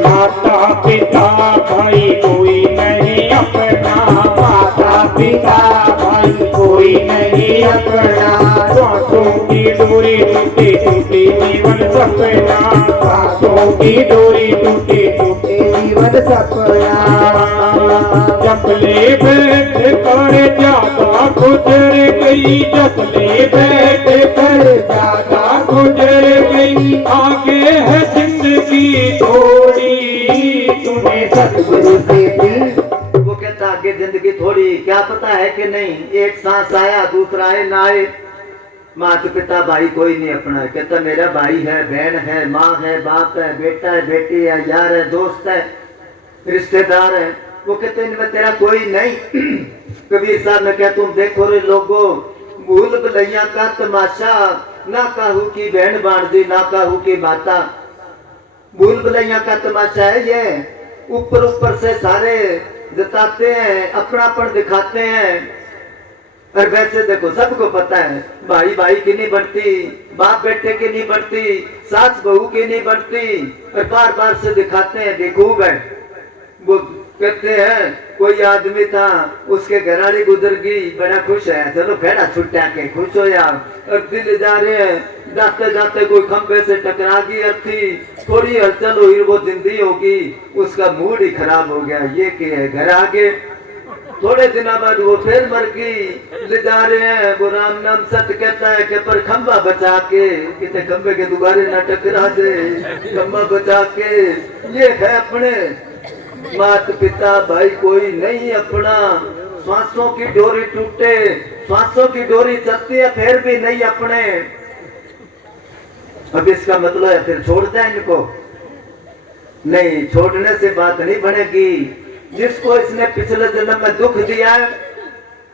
माता पिता भाई कोई नहीं अपना, माता पिता भाई कोई नहीं अपना, सांसों की डोरी टूटे टूटे जीवन सपना, सांसों की डोरी टूटे टूटे जीवन सपना। जपले बैठ कर ज्यादा गुजर गई, जपले बैठ कर ज्यादा गुजर गई, आगे है जिंदगी थोड़ी, तुम्हें सतगुरु से प्रीत। वो कहता आगे जिंदगी थोड़ी, क्या पता है कि नहीं, एक सांस आया दूसरा आए ना आए। माता पिता भाई कोई नहीं अपना, कहता मेरा भाई है, बहन है, माँ है, बाप है, बेटा है, बेटी है, यार है, दोस्त है, रिश्तेदार है। वो कहते इनमें तेरा कोई नहीं। कबीर साहब ने कहा तुम देखो रे लोगो, भूल भुलैया का तमाशा, ना काहू की बहन बांधी ना काहू की माता। भूल भुलैया का तमाशा है ये, ऊपर ऊपर से सारे जताते हैं, अपनापन दिखाते हैं, और वैसे देखो सबको पता है भाई भाई की नहीं बनती, बाप बेटे की नहीं बनती, सास बहू की नहीं बनती और बार बार से दिखाते हैं कि खूब है। वो कहते हैं कोई आदमी था, उसके घराड़ी गुजर गई, बड़ा खुश है, चलो भेड़ा छुट्टा के खुश हो यार। और दिल जा रहे हैं, जाते जाते कोई खंबे से टकरा गई अर्थी, थोड़ी हलचल हुई, वो जिंदी होगी, उसका मूड ही खराब हो गया। ये कि है घर आगे, थोड़े दिनों बाद वो फिर मर गई। ले जा रहे हैं, वो राम नाम सत्य कहता है कि पर खंबा बचा के, कितने खंबे के दोबारे न टकरा जाए, खंबा बचा के। ये है अपने मात पिता भाई कोई नहीं अपना, श्वासों की डोरी टूटे, श्वासों की डोरी चलती है फिर भी नहीं अपने। अब इसका मतलब है फिर छोड़ दें इनको? नहीं, छोड़ने से बात नहीं बनेगी। जिसको इसने पिछले जन्म में दुख दिया है,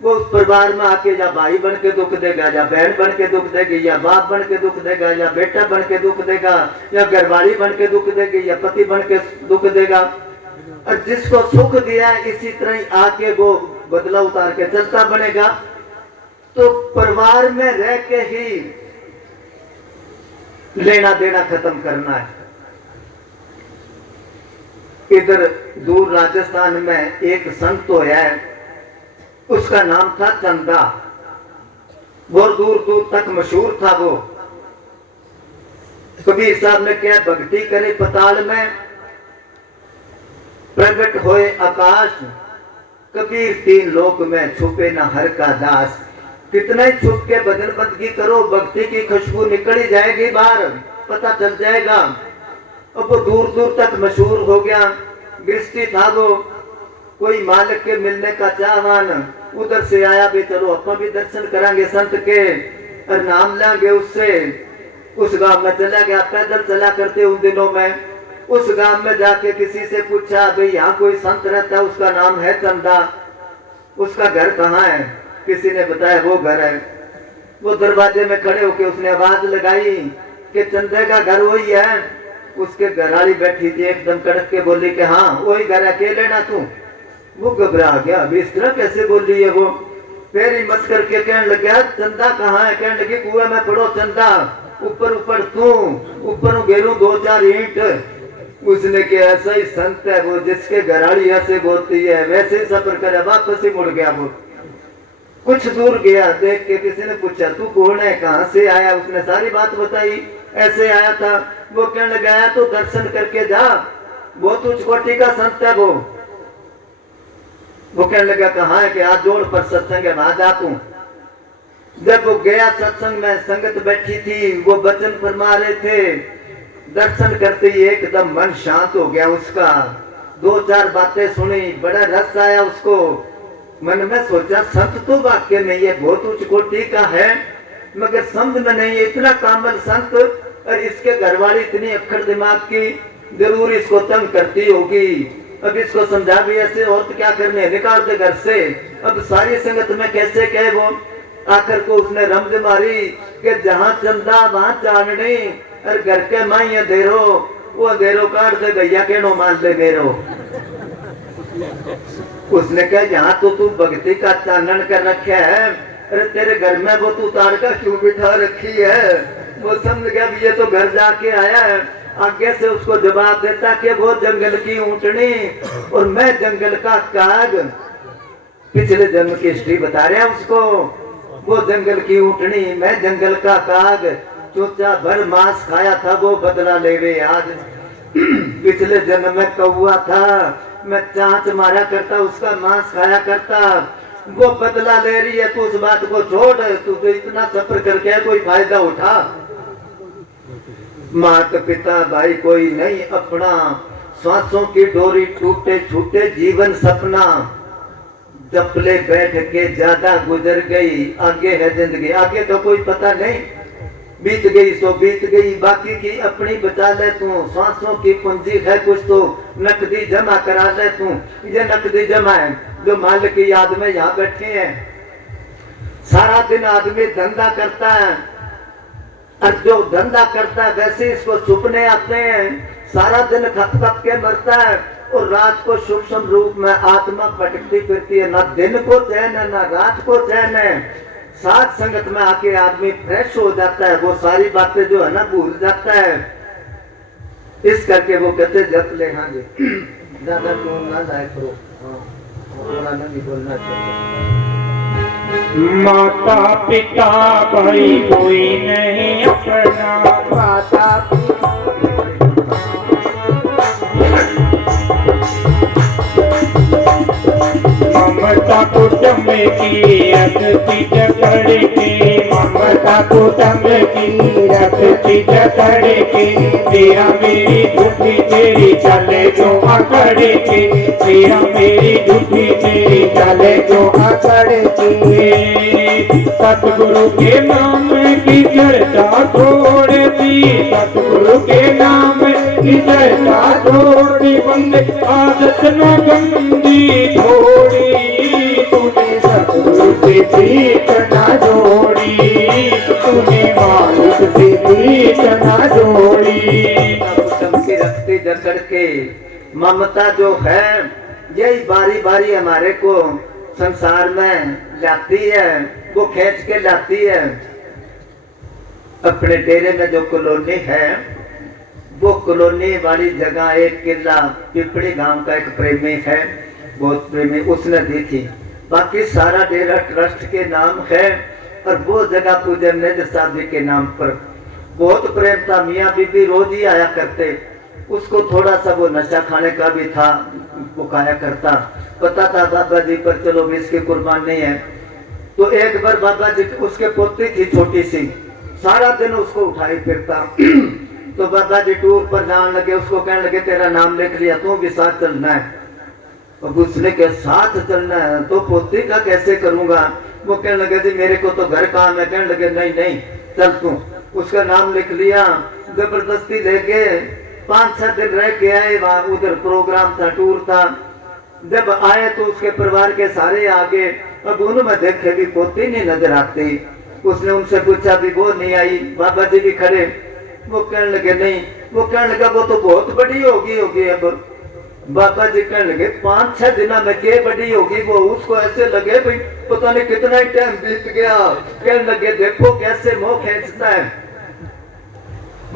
वो उस परिवार में आके या भाई बन के दुख देगा, या बहन बन के दुख देगी, या बाप बन के दुख देगा, या बेटा बन के दुख देगा, या घरवाली बन के दुख देगी, या पति बन के दुख देगा। और जिसको सुख दिया है, इसी तरह ही आके वो बदला उतार के चलता बनेगा। तो परिवार में रह के ही लेना देना खत्म करना है। इधर दूर राजस्थान में एक संत तो है, उसका नाम था चंदा, बहुत दूर दूर तक मशहूर था वो। कबीर साहब ने क्या भक्ति करे पताल में, प्रकट होए आकाश, कबीर तीन लोक में छुपे न हर का दास। कितना ही छुप के भजन बंदगी करो, भक्ति की खुशबू निकल ही जाएगी बाहर, पता चल जाएगा। अब वो दूर दूर तक मशहूर हो गया। गृहस्थी था वो, कोई मालिक के मिलने का चाहवान, उधर से आया भी चलो अपन भी दर्शन करांगे संत के और नाम लेंगे उससे। उस गांव में चला गया, पैदल चला करते उन दिनों में। उस गांव में जाके किसी से पूछा, भाई यहाँ कोई संत रहता है, उसका नाम है चंदा, उसका घर कहाँ है? किसी ने बताया वो घर है। वो दरवाजे में खड़े होके उसने आवाज लगाई कि चंदे का घर वही है। उसके घरवाली बैठी थी, एकदम कड़क के बोली कि हाँ वही घर है, अकेले ना तू। वो घबरा गया, अभी इस तरह कैसे बोल रही है वो। फिर हिम्मत करके कहने लगा, चंदा कहाँ है? कहने लगी कुएं में पड़ो चंदा, ऊपर ऊपर तू, ऊपर घेरू 2-4 ईंट। उसने कहा ऐसा ही संत है वो, जिसके घराड़ी ऐसे बोलती है वैसे ही सफर करे। वापस ही मुड़ गया वो। कुछ दूर गया, देख के किसी ने पूछा तू कौन है, कहाँ से आया? उसने सारी बात बताई, ऐसे आया था। वो कहने लगा तो दर्शन करके जा, बहुत उच्च कोटि का संत है वो। वो कहने लगा कहाँ है? कि आज जोड़ पर सत्संग है, वहां जा तू। जब वो गया सत्संग में, संगत बैठी थी, वो वचन फरमा रहे थे। दर्शन करते ही एकदम मन शांत हो गया उसका। 2-4 बातें सुनी, बड़ा रस आया उसको। मन में सोचा संत तो वाक्य में ये बहुत उच्च कोटि का है, मगर समझ में नहीं, इतना कामल संत और इसके घरवाली इतनी अक्खड़ दिमाग की, जरूर इसको तंग करती होगी। अब इसको समझा भी ऐसे, और तो क्या करने, निकाल दे घर से। अब सारी संगत में कैसे कहे वो। आखिर को उसने रमज मारी कि जहां चंदा वहां चांदनी, और घर के माई अंधेरो, वो अंधेरो काट दे भैया के नो मान ले मेरो। उसने कहा यहाँ तो तू भक्ति का चानन कर रखा है, अरे तेरे घर में वो तू ताड़का क्यों बिठा रखी है? वो समझ गया ये तो घर जाके आया है। आगे से उसको जवाब देता कि वो जंगल की ऊंटनी और मैं जंगल का काग। पिछले जन्म की हिस्ट्री बता रहे हैं उसको। वो जंगल की ऊंटनी, मैं जंगल का काग, चोचा भर मांस खाया था वो बदला लेवे आज। पिछले जन्म में कौआ था, मैं चांच मारा करता, उसका मांस खाया करता। वो बदला ले रही है, तू उस बात को छोड़, तू तो इतना सफर करके कोई फायदा उठा। माता पिता भाई कोई नहीं अपना, सांसों की डोरी टूटे छूटे जीवन सपना। जपले बैठ के ज्यादा गुजर गई, आगे है जिंदगी, आगे तो कोई पता नहीं। बीत गई सो बीत गई, बाकी की अपनी बचा ले तू। सांसों की पूंजी है कुछ तो नकदी जमा करा ले तू। ये नकदी जमा है जो मालिक की याद में यहाँ बैठे हैं। सारा दिन आदमी धंधा करता है, और जो धंधा करता है वैसे इसको सुपने आते हैं। सारा दिन खप खप के मरता है, और रात को सूक्ष्म रूप में आत्मा भटकती फिरती है। ना दिन को चैन है, ना रात को चैन है। साथ संगत में आके आदमी फ्रेश हो जाता है, वो सारी बातें जो है ना भूल जाता है। इस करके वो कहते जप ले। हाँ जी, ज्यादा टोन ना जाए करो, बोला नहीं बोलना चाहिए। माता पिता भाई कोई नहीं अपना, माता ममता कुटुंब की रखती जकड़ के, ममता कुटुंब की रखती जकड़ के, तेरा मेरी झूठी तेरी चले जो अकड़ के, तेरा मेरी झूठी तेरी चले जो अकड़ के। सतगुरु के नाम की चर्चा छोड़ दी, सतगुरु के नाम की चर्चा छोड़ दी, बंदे आदत न गंदी छोड़ी, तूने सतगुरु से प्रीत न जोड़ी, तूने मालिक से प्रीत न जोड़ी। कुटुंब की रखती जकड़ के ममता जो है यही बारी बारी हमारे को संसार में लाती है, वो खींच के लाती है। अपने डेरे में जो कॉलोनी है, वो कॉलोनी वाली जगह एक किला पिपड़ी गांव का एक प्रेमी है, बहुत प्रेमी, उसने दी थी। बाकी सारा डेरा ट्रस्ट के नाम है और वो जगह पूजन ने शादी के नाम पर बहुत प्रेम था। मियाँ बीबी रोज ही आया करते, उसको थोड़ा सा वो नशा खाने का भी था, वो खाया करता। पता था बाबा जी पर चलो भी इसकी कुर्बान नहीं है। तो एक बार बाबा जी, उसके पोती थी छोटी सी, सारा दिन उसको उठाई फिरता। तो बाबा जी टूर पर जाने लगे, उसको कहने लगे तेरा नाम लिख लिया, तू भी साथ चलना है। अब उसने के साथ चलना है तो पोती का कैसे करूंगा। वो कहने लगे जी मेरे को तो घर काम है। कहने लगे नहीं नहीं चल तू। उसका नाम लिख लिया, जबरदस्ती लेके 5-6 दिन रह के आए। वहां उधर प्रोग्राम था, टूर था। जब आए तो उसके परिवार के सारे आगे, अब उनमें देखे भी पोती नहीं नजर आती। उसने उनसे पूछा भी वो नहीं आई, बाबा जी भी खड़े। वो कहने लगे नहीं। वो कहने लगा वो तो बहुत बड़ी होगी अब। बाबा जी कहने लगे 5-6 दिन में के बड़ी होगी वो। उसको ऐसे लगे भाई पता नहीं कितना ही टाइम बीत गया। कहने लगे देखो कैसे मोह खींचता है।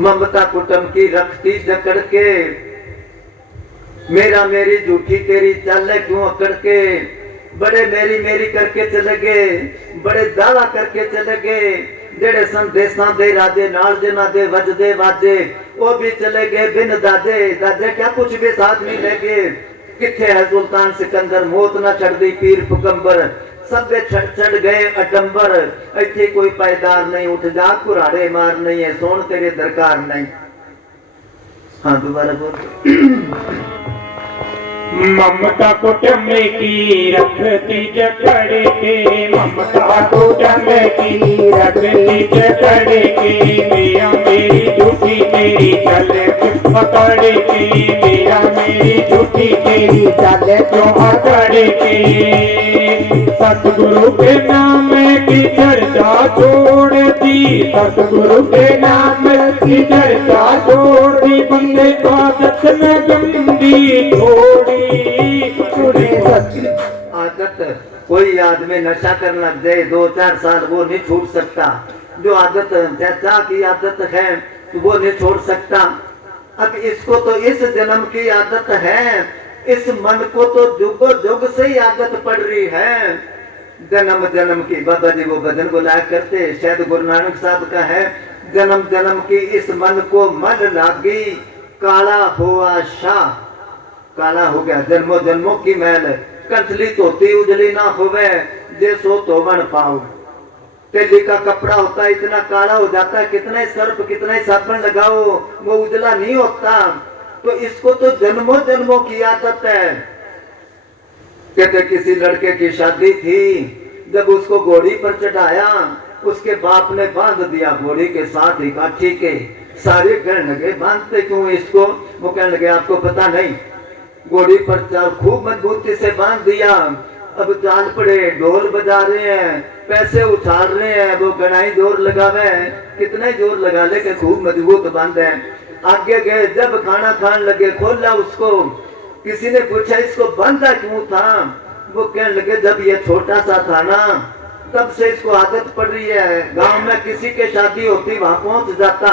ममता कुटुंब की रखती जकड़ के, मेरा मेरी झूठी तेरी चल क्यों अकड़ के। बड़े मेरी मेरी करके चले गए, बड़े दावा करके चले गए। जेड़े संदेशा दे राजे नाल जिना दे वजदे वाजे, वो भी चले गए बिन दादे। दादे क्या कुछ भी साथ नहीं ले गए। किथे है सुल्तान सिकंदर, मौत न छड़ दी पीर पुकंबर। सब चढ़ गए अडंबर, इथे कोई पायदार नहीं। उठ जा कुराड़े मार नहीं है, सोन तेरे दरकार नहीं। हाँ दोबारा बोल। ममता कुटुंब की रखती जकड़ के, ममता कुटुंब की रखती जकड़ के। मेरा मेरी झूठी तेरी चल पकड़ के, मेरा मेरी झूठी तेरी चल क्यों अकड़ के। सतगुरु के नाम की चर्चा छोड़ दी, सतगुरु के नाम की चर्चा छोड़ दी। बंदे आदत न गंदी छोड़ी, आदत कोई आदमी नशा करने लग जाए 2-4 साल वो नहीं छूट सकता। जो आदत चाचा की आदत है तो वो नहीं छोड़ सकता। अब इसको तो इस जन्म की आदत है, इस मन को तो जुगो जुग से ही आदत पड़ रही है। जन्म जन्म की, बाबा जी वो भजन बुलाया करते, शायद गुरु नानक साहब का है। जन्म जन्म की इस मन को मल लागी, काला हुआ शाह। काला हो गया जन्मों जन्मों की मैल, कंठली धोती उजली ना होवे, जे सो तो बन पाओ। तेली का कपड़ा होता है इतना काला हो जाता है, कितना ही सर्फ कितना ही साबुन लगाओ वो उजला नहीं होता। तो इसको तो जन्मों जन्मों की आदत है। कहते किसी लड़के की शादी थी, जब उसको घोड़ी पर चढ़ाया, उसके बाप ने बांध दिया घोड़ी के साथ ही काठी के। सारे कहने लगे बांधते क्यों इसको। वो कहने लगे आपको पता नहीं, घोड़ी पर खूब मजबूती से बांध दिया। अब चाल पड़े, ढोल बजा रहे हैं, पैसे उछाल रहे हैं। वो गणाई जोर लगावे, कितना ही जोर लगा ले के खूब मजबूत बांधे। आगे गए, जब खाना खाने लगे खोला उसको। किसी ने पूछा इसको बांधा क्यों था। वो कहने लगे जब ये छोटा सा था ना, तब से इसको आदत पड़ रही है। गांव में किसी के शादी होती वहां पहुंच जाता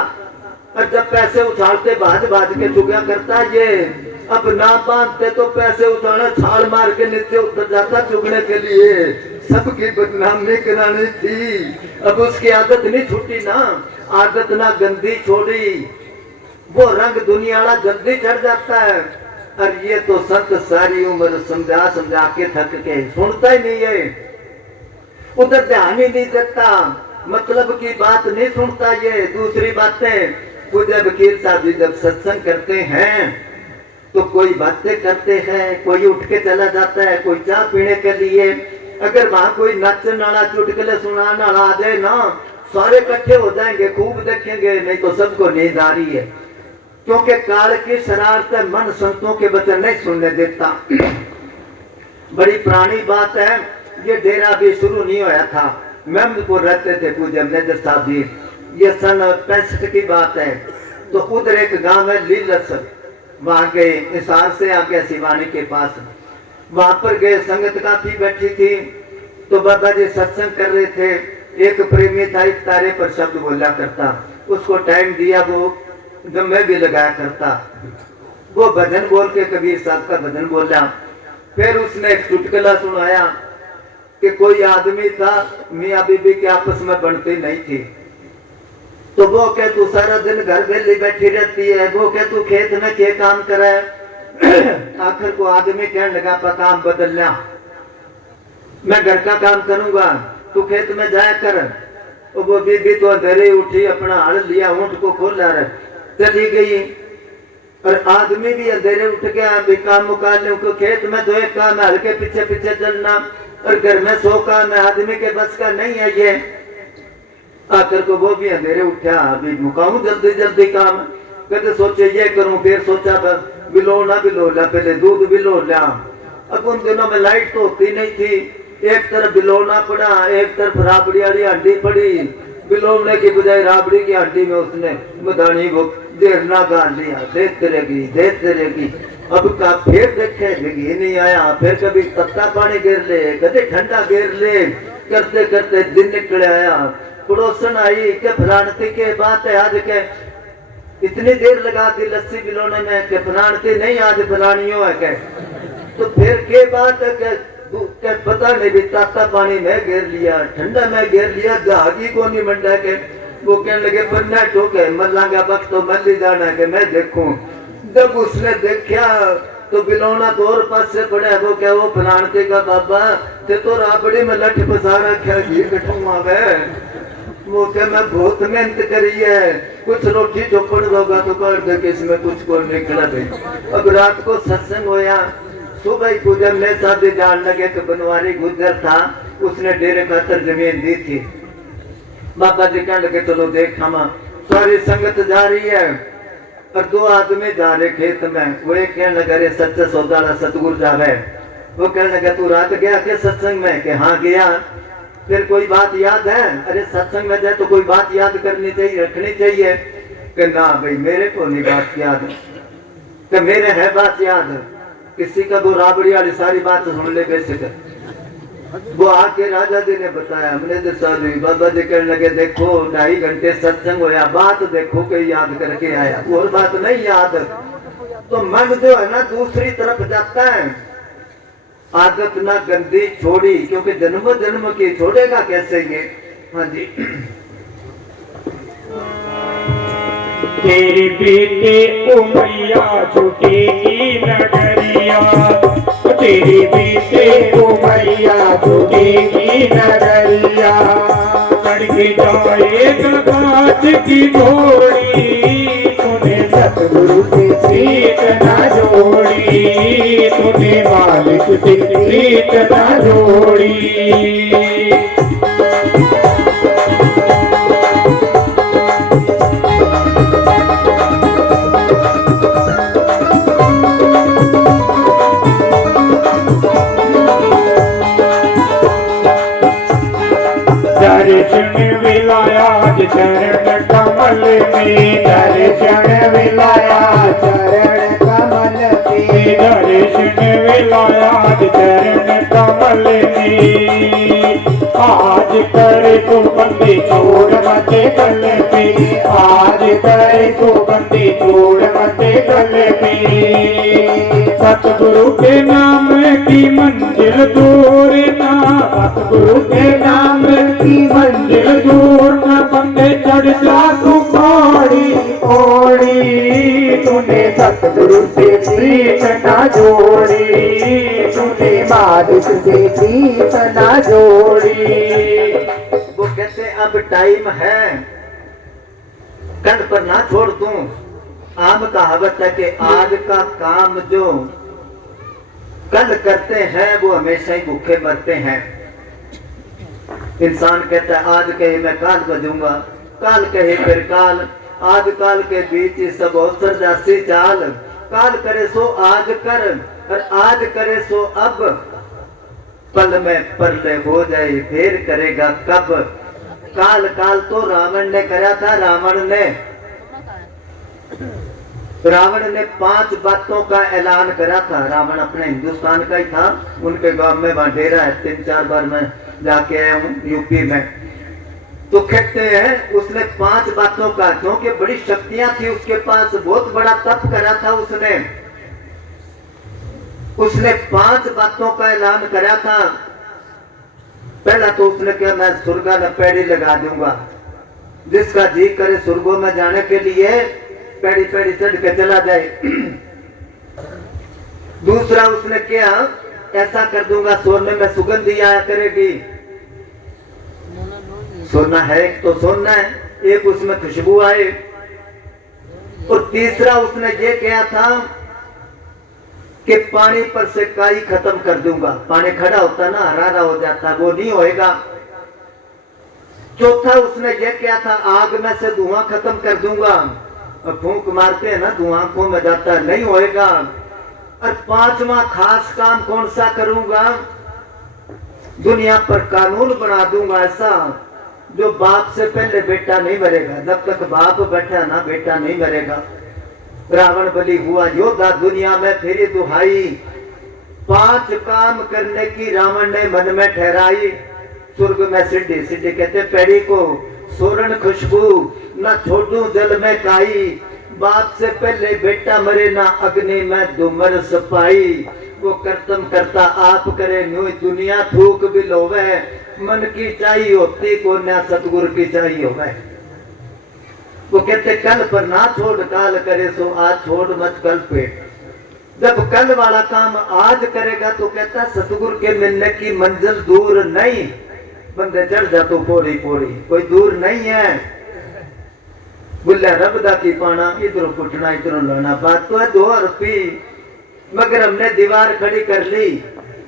और जब पैसे उछालते भाज भाज के चुगया करता ये। अब ना बांधते तो पैसे उछालना छाल मार के नीचे उतर जाता चुगने के लिए। सबकी बदनामी करानी थी। अब उसकी आदत नहीं छूटी ना, आदत ना गंदी छोड़ी। वो रंग दुनिया वाला जल्दी चढ़ जाता है। और ये तो संत सारी उम्र समझा समझा के थक के सुनता ही नहीं है, उधर ध्यान ही नहीं देता, मतलब की बात नहीं सुनता। ये दूसरी बातें पूज्य वकील साहब जी जब सत्संग करते हैं तो कोई बातें करते हैं, कोई उठ के चला जाता है, कोई चाय पीने के लिए। अगर वहां कोई नचने वाला चुटकुले सुनाने वाला आ जाए ना, सारे इकट्ठे हो जाएंगे, खूब देखेंगे, नहीं तो सबको नींद आ रही है। क्योंकि काल की शरारत मन संतों के वचन नहीं सुनने देता। बड़ी पुरानी बात है, ये डेरा भी शुरू नहीं होया था। मेमदपुर रहते थे पूज्य मैनेजर साहब जी, ये सन 65 की बात है। तो उधर एक गांव है लीलस, वहां गए, हिसार से आगे शिवानी के पास, वहां पर गए, संगत काफी बैठी थी। तो बाबा जी सत्संग कर रहे थे। एक प्रेमी था, एक तारे पर शब्द बोला करता, उसको टाइम दिया, वो जब मैं भी लगाया करता। वो भजन बोल के कबीर साहब का भजन बोला। फिर उसने एक चुटकुला सुनाया कि कोई आदमी था, मियाँ बीबी के आपस में बनती नहीं थी। तो वो कह तू सारा दिन घर वेली बैठी रहती है, वो कह तू खेत में क्या काम करे। आखिर को आदमी कहने लगा पर काम बदलना, मैं घर का काम करूंगा, तू खेत में जाया कर। और वो बीबी तो अंधेरे उठी, अपना हल लिया, ऊंट को खोला चली गई। और आदमी भी अंधेरे उठ गया, भी काम मुका ले, खेत में तो एक काम है हल्के पीछे पीछे चलना, और घर में 100 काम है, आदमी के बस का नहीं है ये। आकर को वो भी अंधेरे उठा, अभी मुकाऊं जल्दी जल्दी काम। कहते सोचे ये करूं, फिर सोचा बिलो ना बिलो ला, पहले दूध बिलो ला। अब उन दिनों में लाइट तो होती नहीं थी, एक तरफ बिलोना पड़ा, एक तरफ राबड़ी वाली हड्डी पड़ी। बिलोने की बजाय राबड़ी की हड्डी में उसने मदानी वो देरना गाड़ लिया, देते रहेगी। अब का फिर देखे घी नहीं आया, फिर कभी तत्ता पानी गिर ले, कभी ठंडा गिर ले, करते करते दिन निकल आया। पड़ोसन आई के फलानती के बात है आज के, इतनी देर लगा दी लस्सी बिलोने में के फलानती नहीं, आज फलानियों है के। तो फिर के बात है के पता नहीं भी ताता पानी में गिर लिया, ठंडा में गिर लिया, गागी को नहीं मंडा के। वो कहने लगे बन्ना ठोके मल्लांगा वक्त तो मल्ली जाना के मैं देखूं। जब उसने देखा तो बिलोना दौर पास से पड़े, वो क्या वो फलानते का बाबा ते तो राबड़ी में लठ फसा रखा घी कटूंगा वे। वो क्या मैं बहुत मेहनत करी है, कुछ रोटी चौपड़ दोगा तो कर दे के इसमें कुछ को निकला दे। अब रात को सत्संग होया, सुबह गुजर ले शादी जान लगे तो बनवारी गुजर था, उसने डेरे खातर जमीन दी थी। बाबा जी कहने लगे चलो देख हम सारी संगत जा रही है और 2 आदमी जा रहे खेत में। वो एक कहने लगा रे सच्चा सौदाला सतगुरु जावे। वो कहने लगा तू रात गया के सत्संग में के हाँ गया। फिर कोई बात याद है? अरे सत्संग में जाए तो कोई बात याद करनी चाहिए, रखनी चाहिए। कि ना भाई मेरे को नहीं बात याद, कि मेरे है बात याद। किसी का वो राबड़ी वाली सारी बात सुन ले बेशक। वो आके राजा जी ने बताया, मैनेजर साहब जी बाबा जी कहने लगे देखो 2.5 घंटे सत्संग होया, बात देखो कहीं याद करके आया, और बात नहीं याद। तो मन जो है ना दूसरी तरफ जाता है। आदत ना गंदी छोड़ी, क्योंकि जन्म जन्म की छोड़ेगा कैसे ये। हाँ जी। तेरी बेटे उमैया छुटेगी नगरिया, तेरी बेटे उमैया छुटेगी नगरिया। लड़के जाएगा कांच की घोड़ी, तूने सतगुरु से प्रीत न जोड़ी, तूने मालिक से प्रीत न जोड़ी। दर्शन विलाया चरण कमल में, दर्शन विलाया चरण कमल में, दर्शन विलाया चरण कमल में। आज करे तो बंदी छोड़ मते कल पे, आज करे तो बंदी छोड़ मते कल पे। सतगुरु के नाम की मंजिल दूर ना, सतगुरु के नाम की मंजिल दूर ना, बंदे चढ़ जा तू पौड़ी पौड़ी। तूने सतगुरु से प्रीत ना जोड़ी, तूने मालिक से प्रीत ना जोड़ी। वो कहते अब टाइम है, कल पर ना छोड़ तू। आम कहावत है कि आज का काम जो कल करते हैं वो हमेशा ही भूखे मरते हैं। इंसान कहता है आज कहे मैं काल बजूंगा, काल कहे फिर काल, आज काल के बीच ही सब अवसर जासी चाल। काल करे सो आज कर, और आज करे सो अब, पल में परले हो जाए फिर करेगा कब। काल काल तो रावण ने करा था। रावण ने 5 बातों का ऐलान करा था। रावण अपने हिंदुस्तान का ही था, उनके गांव में वहां डेरा है, 3-4 बार मैं जाके आया हूँ यूपी में। तो कहते हैं उसने 5 बातों का, क्योंकि बड़ी शक्तियां थी उसके पास, बहुत बड़ा तप करा था उसने 5 बातों का ऐलान करा था। पहला तो उसने कहा मैं स्वर्गा में पैड़ी लगा दूंगा, जिसका जी करे स्वर्गों में जाने के लिए पैड़ी पैड़ी चढ़ के चला जाए। दूसरा उसने क्या, ऐसा कर दूंगा सोने में सुगंधी आया करेगी। सोना है तो सोना है, एक उसमें खुशबू आए। और तीसरा उसने ये किया था कि पानी पर से काई खत्म कर दूंगा। पानी खड़ा होता ना हरारा हो जाता, वो नहीं होएगा। चौथा उसने ये किया था आग में से धुआं खत्म कर दूंगा। और फूंक मारते हैं ना धुआं आंखों में जाता, नहीं होएगा। और 5वां खास काम कौन सा करूंगा, दुनिया पर कानून बना दूंगा ऐसा जो बाप से पहले बेटा नहीं मरेगा। जब तक बाप बैठा ना बेटा नहीं मरेगा। रावण बलि हुआ योद्धा दुनिया में फिर दुहाई। 5 काम करने की रावण ने मन में ठहराई। स्वर्ग में सीढ़ी, सीढ़ी कहते पैड़ी को, सोरण खुशबू न छोड़ू जल में काई। बाप से पहले बेटा मरे ना अग्नि में दुमर सपाई। वो कर्तम करता आप करे न्यू दुनिया थूक भी लोवे। मन की चाहिए होती को ना सतगुरु की चाहिए होवे। वो कहते कल पर ना छोड़, काल करे सो आज छोड़ मत कल पे। जब कल वाला काम आज करेगा तो कहता सतगुरु के मिलने की मंजिल दूर नहीं। बंदे चढ़ जा तो पौड़ी पौड़ी, कोई दूर नहीं है। बुल्ला रब दा की पाना, इधरों फुटना इधरों लाना। बात तो है 2 रुपी, मगर हमने दीवार खड़ी कर ली।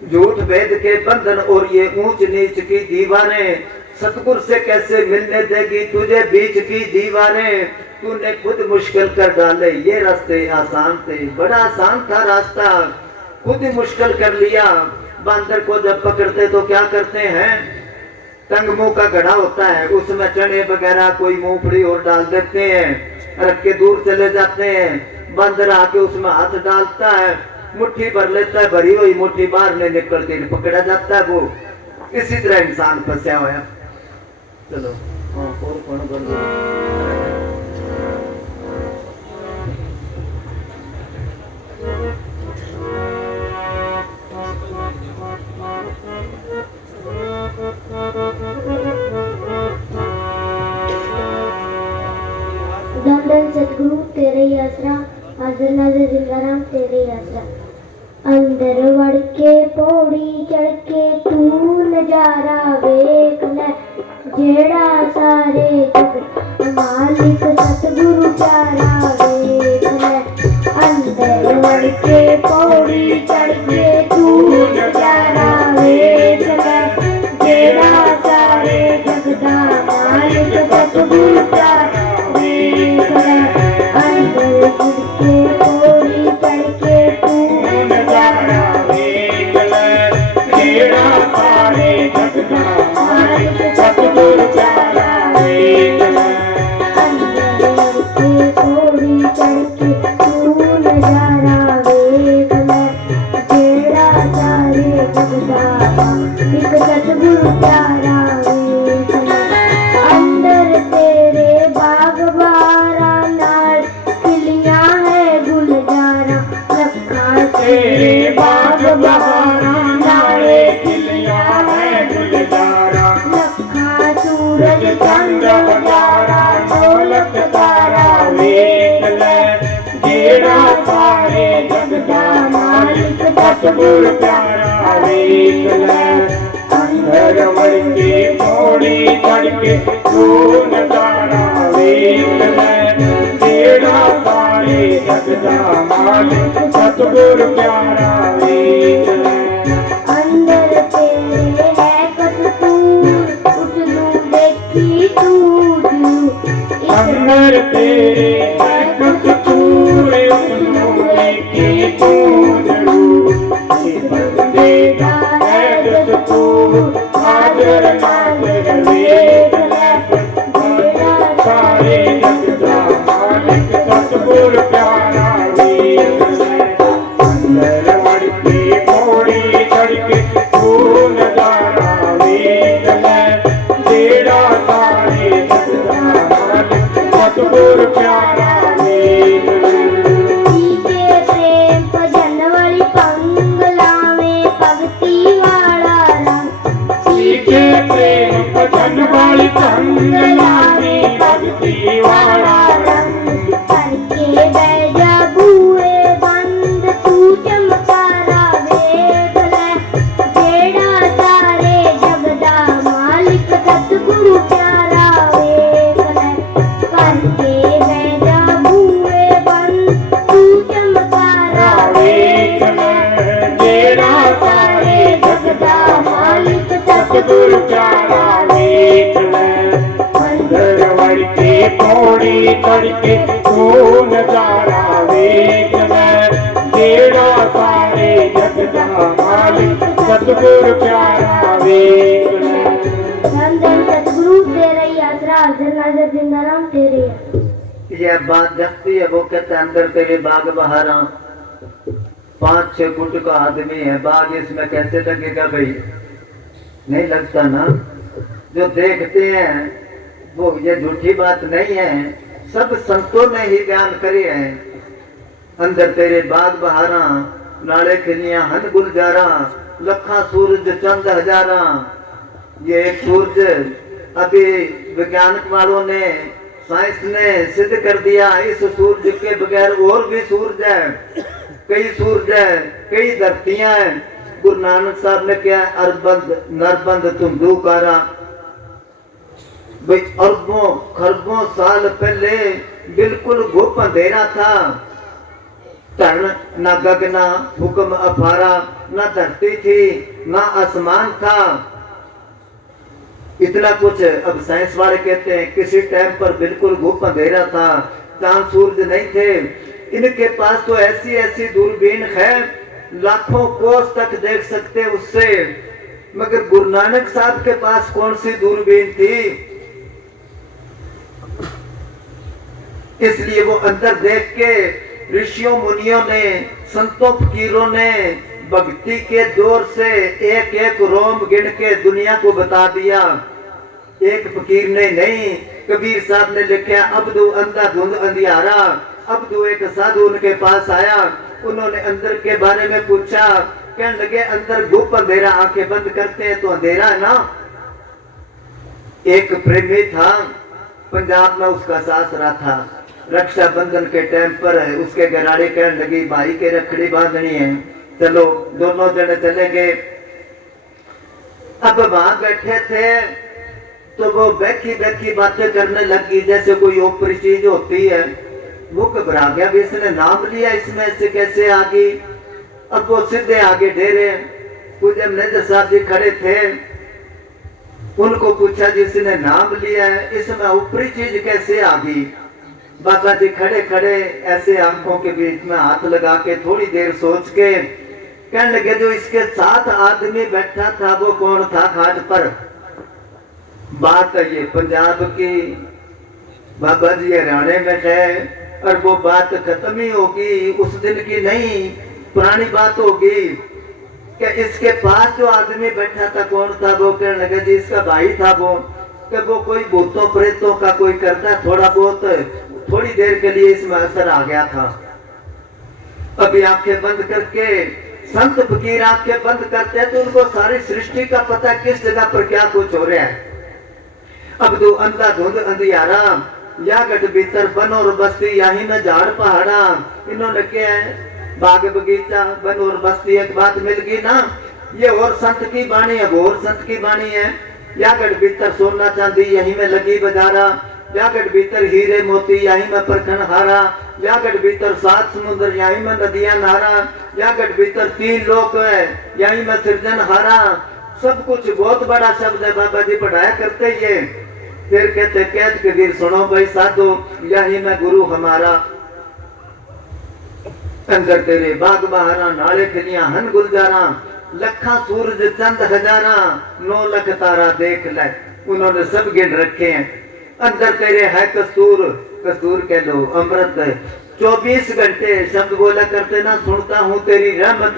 झूठ भेद के बंधन और ये ऊंच नीच की दीवारें, सतगुरु से कैसे मिलने देगी तुझे बीच की दीवारें। तूने खुद मुश्किल कर डाले ये रास्ते आसान थे, बड़ा आसान था रास्ता, खुद ही मुश्किल कर लिया। बंदर को जब पकड़ते तो क्या करते हैं, तंग मुंह का घड़ा होता है, उसमें चने वगैरह कोई मूंगफली और डाल देते हैं, रख के दूर चले जाते हैं। बंदर आके उसमें हाथ डालता है, मुट्ठी भर लेता है, भरी हुई मुट्ठी बाहर नहीं निकलती, पकड़ा जाता है। वो इसी तरह इंसान फंसा हुआ है। चलो और कौन बन धन सतगुरु तेरे ही आसरा, हाजिर नाजिर जिंदा राम तेरे ही आसरा। अंदर वड़ के पौड़ी चढ़ के तू नजारा वेख ले, जेड़ा सारे जग मालिक सतगुरु प्यारा वेख ले। अंदर वड़ के पौड़ी चढ़ के तू नजारा वेख ले, जेड़ा सारे जग दा मालिक सतगुरु प्यारा वेख ले। अंदर वड़ के पौड़ी चढ़ के तू नजारा वेख ले, जेड़ा सारे जग दा मालिक सतगुरु प्यारा वेख ले। अंदर वड़ के पौड़ी चढ़ के तू नजारा वेख तेरे बाग बहारा नाले खिलिया है गुलजारा लखा सूरज चंद हजारा दौलत तारा वेख ले जेड़ा सारे जग दा मालिक सतगुर प्यारा वेख ले अंदर वड़ के पौड़ी चढ़ के तू नजारा वेख ले जेड़ा सारे जग दा मालिक सतगुर प्यारा वेख ले अंदर तेरे है कसूर उठलू देखी तूर अंदर तेरे है कसूर उसनू देखी तू जरूर ये बंदे दा है दस्तूर हाजर नाज़र वेख ले जेड़ा सारे जग दा मालिक सतगुर प्यारा वेख ले अंदर वड़ के पौड़ी चढ़ के तू नजारा वेख ले जेड़ा सारे जग दा मालिक सतगुर प्यारा वेख ले सीते प्रेम भजन वाली पंग लावे भगती वाला रंग सीखे प्रेम भजन वाली संग लावी भक्ति वाला रंग करके बैजा बूए बंद तू चमकारा वेख ले जेड़ा सारे जग दा मालिक सतगुरु प्यारा वेख ले करके बैजा बूए बंद तू चमकारा वेख ले जेड़ा सारे जग दा मालिक सतगुर प्यारा वेख ले अंदर वड़ के पौड़ी चढ़ के तू नजारा वेख ले जेड़ा सारे जग दा मालिक सतगुर प्यारा वेख ले धन धन सतगुरु तेरा ही आसरा हाजिर नाज़र जिंदा राम तेरे ही। यह बात जस्ती है, वो कहते हैं अंदर तेरे बाग बहारा 5-6 फुट का आदमी है, बाग इसमें कैसे लगेगा भाई? नहीं लगता ना। जो देखते हैं वो ये झूठी बात नहीं है, सब संतों ने ही बयान करे हैं। अंदर तेरे बाग बहारा नाले खिलियां हन गुलजारा लखा सूरज चंद हजारा। ये एक सूरज अभी वैज्ञानिक वालों ने साइंस ने सिद्ध कर दिया, इस सूरज के बगैर और भी सूरज है, कई सूरज है, कई धरतियां हैं। गुरु नानक साहब ने क्या अरबंद नरबंद तुंदूकारा, भाई अरबों खरबों साल पहले बिल्कुल गुप अंधेरा था, धन ना गगना हुक्म अफारा, ना धरती थी ना आसमान था, इतना कुछ। अब साइंस वाले कहते हैं किसी टाइम पर बिल्कुल गुप अंधेरा था, चांद सूरज नहीं थे। इनके पास तो ऐसी ऐसी दूरबीन है, लाखों कोस तक देख सकते उससे, मगर गुरु नानक साहब के पास कौन सी दूरबीन थी? इसलिए वो अंदर देख के ऋषियों मुनियों ने संतों फकीरों ने भक्ति के जोर से एक एक रोम गिन के दुनिया को बता दिया। एक फकीर ने नहीं, कबीर साहब ने लिखा अब्दू अंधा धुंध अंधियारा। अब्दू एक साधु उनके पास आया, उन्होंने अंदर के बारे में पूछा, कहने लगे अंदर गुप अंधेरा, आंखें बंद करते हैं तो अंधेरा है ना। एक प्रेमी था पंजाब में, उसका सासरा था, रक्षाबंधन के टाइम पर उसके घराड़ी कहने लगी भाई के रखड़ी बांधनी है, चलो। दोनों जने चले गए। अब वहां बैठे थे तो वो बैठी बैठी बातें करने लगी जैसे कोई ऊपरी चीज होती है। वो घबरा गया भी इसने नाम लिया, इसमें से कैसे आ गई। अब वो सीधे आगे डेरे पूज्य मनेंद्र साहब जी खड़े थे, उनको पूछा जिसने नाम लिया है इसमें ऊपरी चीज कैसे आ गई। बाबा जी खड़े खड़े ऐसे आंखों के बीच में हाथ लगा के थोड़ी देर सोच के कहने लगे जो इसके साथ आदमी बैठा था वो कौन था खाट पर। बात है ये पंजाब की, बाबा जी हरियाणे में है, और वो बात खत्म ही होगी, उस दिन की नहीं, पुरानी बात होगी कि इसके पास जो आदमी बैठा था कौन था। वो कहने लगे जी इसका भाई था वो, कि वो कोई भूतों प्रेतों का कोई करता थोड़ा बहुत, थोड़ी देर के लिए इसमें असर आ गया था। अभी आंखें बंद करके संत फकीर आंखें बंद करते हैं तो उनको सारी सृष्टि का पता किस जगह पर क्या कुछ हो रहा है। अब तो अंधा धुंध अंधियारा या गढ़ भीतर बन और बस्ती यही में झाड़ पहाड़ा, इन्होंने क्या है बाग बगीचा बन और बस्ती एक बात मिल गई ना। ये और संत की बाणी है, वो और संत की बाणी है। या गढ़ भीतर सोना चांदी यही में लगी बजारा, या गढ़ भीतर हीरे मोती यही में परखन हारा, या गढ़ भीतर 7 समुद्र यही में नदियां नारा, या गढ़ भीतर 3 लोक है यही में सृजन हारा। सब कुछ बहुत बड़ा शब्द है, बाबा जी पढ़ाया करते ये। फिर कहते कैद कबीर सुनो भाई साधो यही में गुरु हमारा। अंदर तेरे बाग बहारा नाले खलियां हन गुलजारा, लखा सूरज चंद हजारा 9 लाख तारा देख ले। उन्होंने सब गिन रखे हैं। अंदर तेरे है कस्तूर, कस्तूर कह लो अमृत 24 घंटे शब्द बोला करते ना, सुनता हूँ तेरी रहमत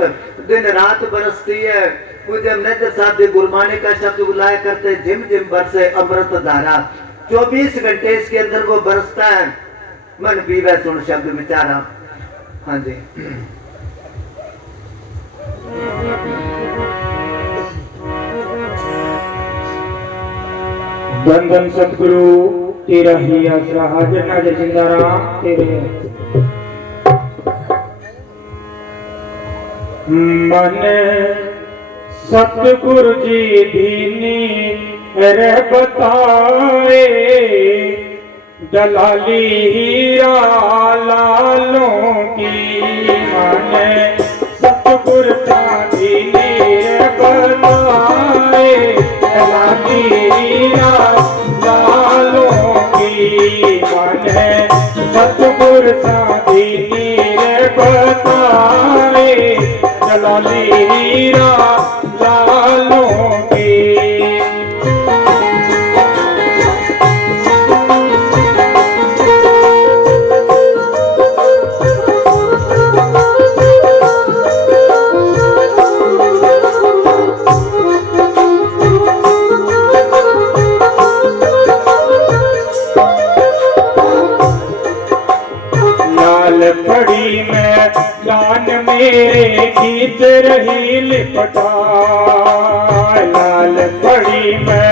दिन रात बरसती है। मुझे नेत्र साहब जी गुरबाणी का शब्द बुलाया करते झिम झिम बरसे अमृत धारा। 24 घंटे इसके अंदर वो बरसता है, मन पीवे सुन शब्द विचारा। हाँ जी धन धन सतगुरु तेरा ही आसरा, हाजिर नाजिर जिंदा राम तेरे। मन सतगुरु जी दीनी रह बताए, दलाली हीरा लालों की। मन सतगुरु दीनी रह बताए, दलाली हीरा लालों की। मन सतगुरु दीनी रह बताए, दलाली हीरा लालों की। लाल पड़ी में जान मेरे खींच रही लिपटा, लाल पड़ी में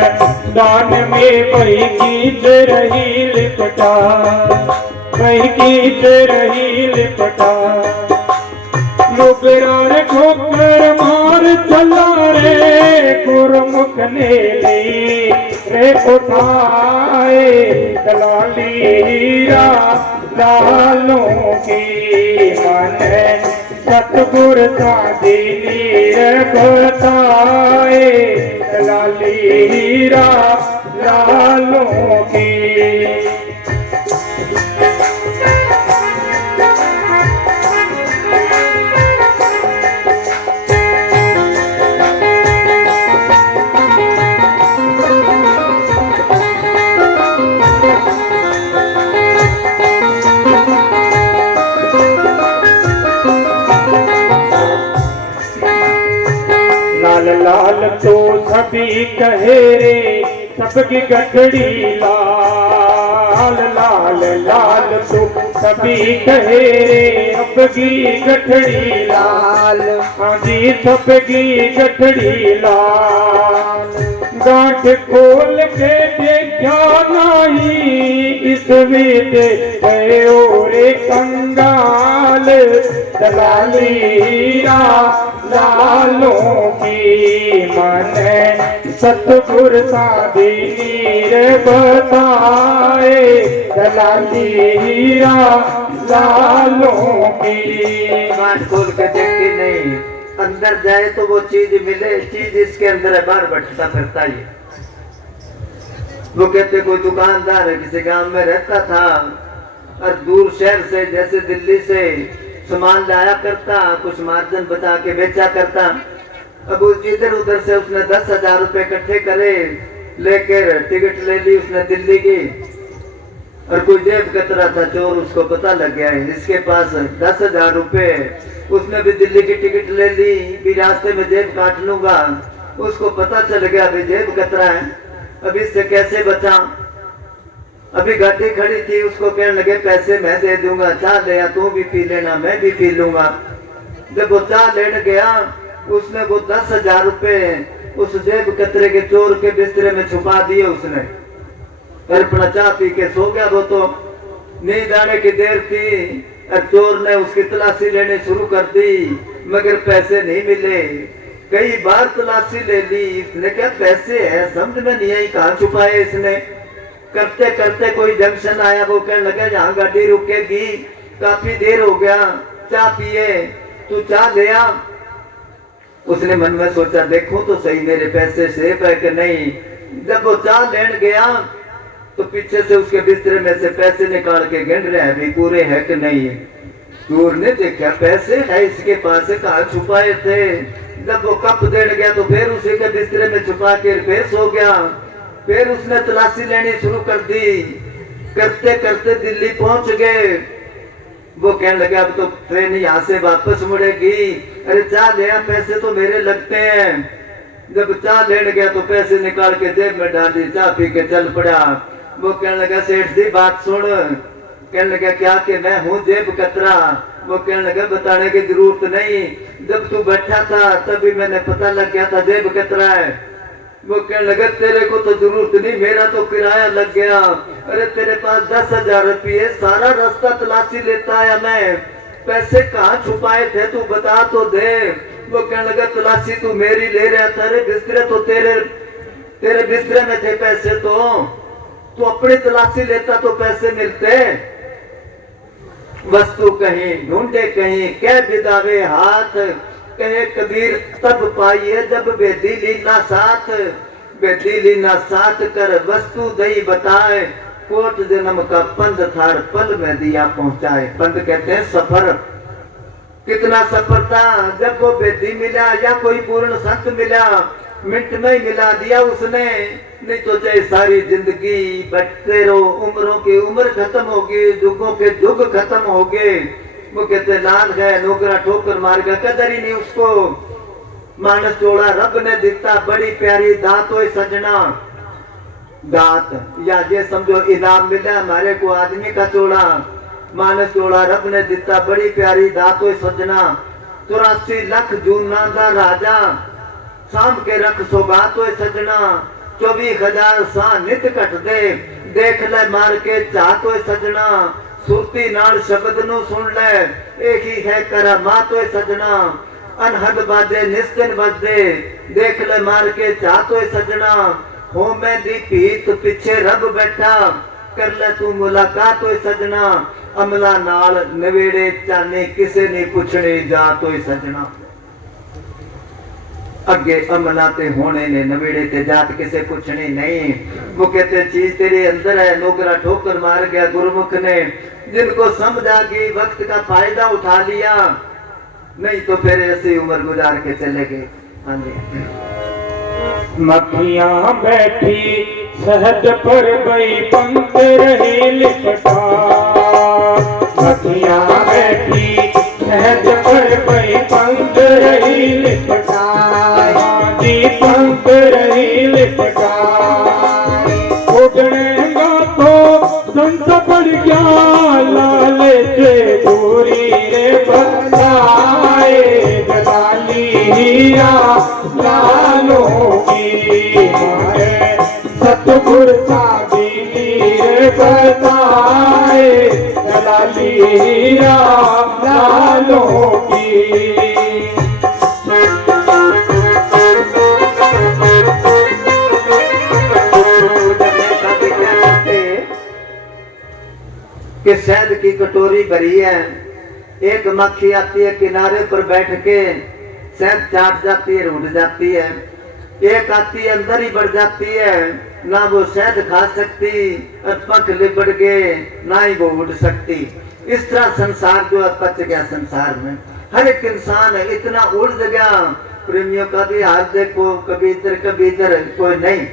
जान में कोई खींच रही लिपटा, कोई खींच रही लिपटा। लुगरार ठोकर मार चला रे, गुरमुख ने ली रे उठाए, दलाली हीरा लालों की। मन सतगुरु दीनी रह बताए, दलाली हीरा लालों की। लाल लाल तो सभी कहे रे, सबकी गठड़ी लाल। लाल लाल तो सभी कहे रे, सबकी गठड़ी लाल। हाँ जी सबकी गठड़ी लाल। गांठ खोल के देखा नहीं, इस विदे गयो रे कंगाल, दलाली हीरा लालों की। मन सतगुरु दीनी रह बताए, दलाली हीरा लालों की। गांठ खोल के देखी नहीं, अंदर जाए तो वो चीज मिले, चीज इसके अंदर है, बाहर भटकता फिरता ही। वो कहते कोई दुकानदार है किसी गांव में रहता था और दूर शहर से जैसे दिल्ली से सामान लाया करता, कुछ मार्जिन बचा के बेचा करता। अब इधर उधर से उसने 10,000 रुपए इकट्ठे करे, लेकर टिकट ले ली उसने दिल्ली की। और कोई जेब कतरा था, चोर उसको पता लग गया है इसके पास 10,000 रुपए। उसने भी दिल्ली की टिकट ले ली, भी रास्ते में जेब काट लूंगा। उसको पता चल गया भी जेब कतरा है, अब इससे कैसे बचा। अभी गाड़ी खड़ी थी, उसको कहने लगे पैसे मैं दे दूंगा, चाय ले आ, तू भी पी लेना, मैं भी पी लूंगा। जब वो चाय लेने गया, उसने वो 10,000 रुपए उस जेब कतरे के चोर के बिस्तरे में छुपा दिए। उसने फिर अपना चाय पी के सो गया। वो तो नींद आने की देर थी, चोर ने उसकी तलाशी लेनी शुरू कर दी, मगर पैसे नहीं मिले। कई बार तलाशी ले ली, इसने क्या पैसे है समझ में नहीं आई, कहाँ छुपाए इसने। करते करते कोई जंक्शन आया, वो कहने लगा यहाँ गाड़ी रुकेगी, काफी देर हो गया, चाय पिए, तू चाय ले आ। उसने मन में सोचा देखो तो सही मेरे पैसे सेफ है कि नहीं। जब वो चाय लेने गया तो पीछे से उसके बिस्तरे में से पैसे निकाल के गिन रहे हैं भी पूरे है कि नहीं। चोर ने देखा पैसे है इसके पास, कहाँ छुपाए थे। जब वो कप देने गया तो फिर उसी के बिस्तरे में छुपा के फिर सो गया। फिर उसने तलाशी लेनी शुरू कर दी। करते करते दिल्ली पहुंच गए। वो कहने लगे अब तो ट्रेन यहाँ से वापस मुड़ेगी, अरे चाय ले आ, पैसे तो मेरे लगते हैं। जब चाय लेने गया तो पैसे निकाल के जेब में डाल दी, चाय पी के चल पड़ा। वो कहने लगा सेठ जी बात सुन। कहने लगा क्या कि मैं हूँ जेब कतरा। वो कहने लगा बताने की जरूरत नहीं, जब तू बैठा था तभी मैंने पता लग गया था जेब कतरा है। वो कहने लगा तेरे को तो जरूरत नहीं, मेरा तो किराया लग गया। अरे तेरे पास 10,000 रुपये, सारा रास्ता तलाशी लेता है, मैं पैसे कहाँ छुपाए थे तू बता तो दे। वो कहने लगा तलाशी तू मेरी ले रहा था, अरे बिस्तरे तो तेरे बिस्तरे में थे पैसे, तो अपनी तलाशी लेता तो पैसे मिलते। वस्तु कहीं ढूंढे कहीं कह बिदावे हाथ, कहे कबीर तब पाइए जब बेदी लीना साथ। बेदी लीना साथ कर वस्तु दई बताए, कोट जन्म का पंद थार पल में दिया पहुंचाए। पंद कहते हैं सफर। कितना सफर था, जब वो बेदी मिला या कोई पूर्ण संत मिला, मिनट में ही मिला दिया उसने। नहीं तो चाहे सारी जिंदगी बैठते रहो, उम्रों की उम्र खत्म होगी, युगों के युग खत्म हो गए। वो कहते लाल है नौकरा ठोकर मार गया, कदर ही नहीं उसको। मानस चोड़ा रब ने दिता बड़ी प्यारी दात हो सजना। दात या ये समझो इनाम मिला हमारे को आदमी का चोड़ा। मानस चोड़ा रब ने दिता बड़ी प्यारी दात हो सजना। 84 लाख जूना दा राजा, शाम के रख सौगात हो सजना। 24,000 सा नित कट दे, देख ले मार के चाहत हो सजना। सुरती नाल शब्द नु सुन ले, एक ही है करामात होए सजना। अनहद बाजे निस्तिन बजदे, देख ले मार के चाहत होए सजना। हो मैं दी पीत पिछे रब बैठा, कर ले तू मुलाकात होए सजना। अमला नाल नवेड़े चाने किसे ने पुछने जात होए सजना। अगे अमला ते होने ने नवेड़े ते जात किसे पूछनी नहीं। वो कहते चीज तेरे अंदर है, नौकरा ठोकर मार गया गुरुमुख ने। जिनको समझ आ गई वक्त का फायदा उठा लिया, नहीं तो फिर ऐसी उम्र गुजार के चले गए। हाँ जी। मक्खियां बैठी शहद पर गई पंख रही लिपटा। मक्खियां बैठी शहद पर गई पंख रही लिपटा। पंख रही लिपटा। उड़ेगा तो संत पड़ गया, लाले से दूरी रे बताए। जलाली हीरा लालो की मारे, सतगुर साबिनी रे बताए। जलाली हीरा लालो की। कि शहद की कटोरी भरी है, एक मक्खी आती है किनारे पर बैठ के शहद चाट जाती है, उड़ जाती है। एक आती है अंदर ही बढ़ जाती है, ना वो शहद खा सकती और पंख लिपट गए, ना ही वो उड़ सकती। इस तरह संसार जो पच गया। संसार में हर एक इंसान इतना उड़ गया। प्रेमियों का भी हाथ देखो, कभी इधर कोई नहीं।